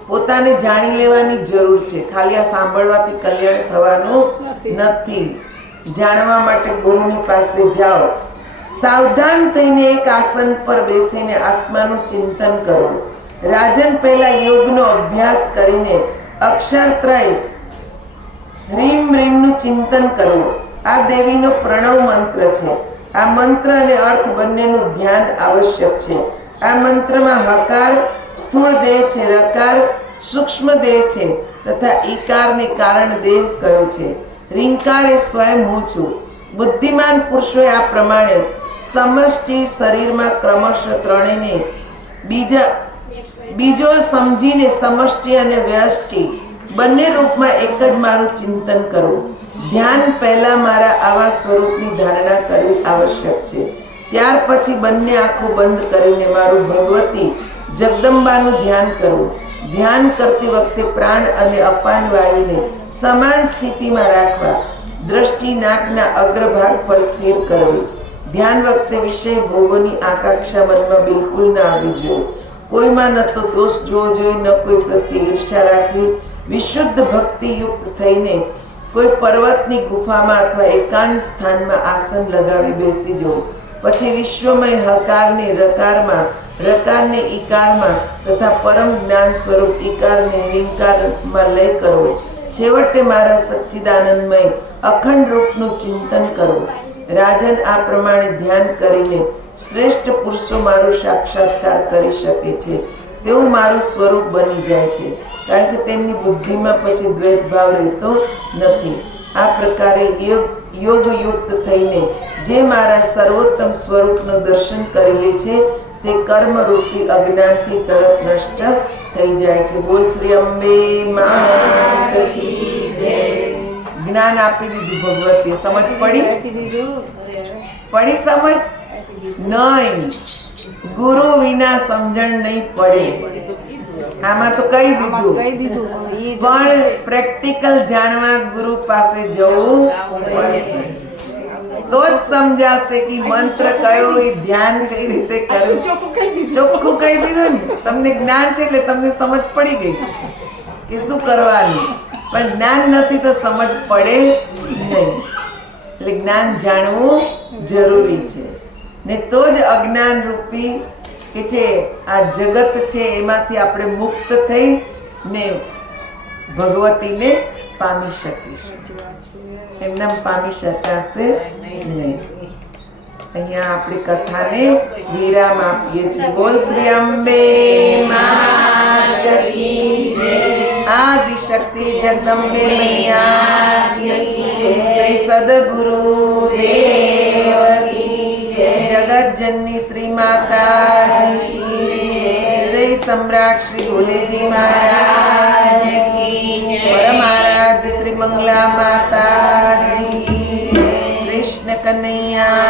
પોતાને જાણી લેવાની જરૂર છે. ખાલી આ સાંભળવાથી કલ્યાણ થવાનું નથી. જાણવા માટે ગુરુની પાસે જાઓ. સાવધાન થઈને એક આસન પર બેસીને આત્માનું ચિંતન કરો. રાજન પહેલા યોગનો અભ્યાસ કરીને અક્ષરત્રય હ્રીમ હ્રીમનું ચિંતન કરવું. આ દેવીનો પ્રણવ મંત્ર છે. આ મંત્ર અને અર્થ બંનેનું ધ્યાન આવશ્યક છે. આ મંત્રમાં હકાર સ્થૂળ દેહ છે, રકાર સૂક્ષ્મ દેહ છે તથા ઈકારને કારણ દેહ કયો છે. રીંકાર એ સ્વયં હું છું. બુદ્ધિમાન પુરુષોએ આ પ્રમાણે સમષ્ટિ શરીરમાં ક્રમશઃ ત્રણેયને બીજો સમજીને સમષ્ટિ અને વ્યષ્ટિ બંને રૂપમાં એક જ મારું ચિંતન કરવું. ધ્યાન પહેલા મારા આવા સ્વરૂપની ધારણા કરવી આવશ્યક છે. ત્યાર પછી બંને આંખો બંધ કરીને મારું ભગવતી જગદંબાનું ધ્યાન કરવું. ધ્યાન કરતી વખતે પ્રાણ અને અપાન વાયુને સમાન સ્થિતિમાં રાખવા. દ્રષ્ટિ નાકના અગ્રભાગ પર સ્થિર કરવી. ધ્યાન વખતે વિષય ભોગોની આકાંક્ષા મનમાં બિલકુલ ના આવવી જોઈએ. કોઈમાં ન તો દોષ જોવો જોઈએ, ન કોઈ પ્રત્યે ઈર્ષા રાખવી. વિશુદ્ધ ભક્તિયુક્ત થઈને કોઈ પર્વતની ગુફામાં અથવા એકાંત સ્થાનમાં આસન લગાવી બેસી જવું. પછી વિશ્વમય હકારને રકારમાં, રકારને ઈકારમાં તથા પરમ જ્ઞાન સ્વરૂપ ઈકારને હિંકારમાં લય કરવો. છેવટે મારા સચ્ચિદાનંદમય અખંડ રૂપનું ચિંતન કરવું. રાજન આ પ્રમાણે ધ્યાન કરીને શ્રેષ્ઠ પુરુષો મારો સાક્ષાત્કાર કરી શકે છે. તેવું મારું સ્વરૂપ બની જાય છે, કારણ કે તેમની બુદ્ધિમાં પછી દ્વૈત ભાવ રહેતો નથી. આ પ્રકારે યોગયુક્ત થઈને જે મારા સર્વોત્તમ સ્વરૂપનું દર્શન કરી લે છે તે કર્મરૂપી અજ્ઞાનથી તરત નષ્ટ થઈ જાય છે. બોલ શ્રી અંબે માત કી જય. જ્ઞાન આપી દીધું ભગવતીએ. સમજ પડી? પડી સમજ? નહીં. ગુરુ વિના સમજણ નહીં પડે. આમાં તો કહી દીધું કહી દીધું પણ ઈ જ પણ પ્રેક્ટિકલ જાણવા ગુરુ પાસે જવું પડશે તો જ સમજાશે કે મંત્ર કયો એ ધ્યાન કઈ રીતે કરવું. ચોખ્ખું કહી દીધું. ચોખ્ખું કહી દીધું ને તમને જ્ઞાન છે એટલે તમને સમજ પડી ગઈ કે શું કરવાનું. પણ જ્ઞાન નથી તો સમજ પડે નહીં. એટલે જ્ઞાન જાણવું જરૂરી છે ને તો જ અજ્ઞાન રૂપી કે છે આ જગત છે એમાંથી આપણે મુક્ત થઈ ને ભગવતીને પામી શકીશું. એમના પામી શકાશે નહીં. અહીંયા આપણી કથાને વિરામ આપીએ છીએ. બોલ શ્રી અંબે માત કી જય. આદિશક્તિ જગદંબે મૈયા કી જય. શ્રી સદગુરુ દેવ કી જય. જગતજનની શ્રી માતાજી કી જય. હૃદય સમ્રાટ શ્રી ભોલેજી મહારાજ કી જય. પરમ આરાધ્ય શ્રી મંગલા માતાજી કી જય. કૃષ્ણ કનૈયા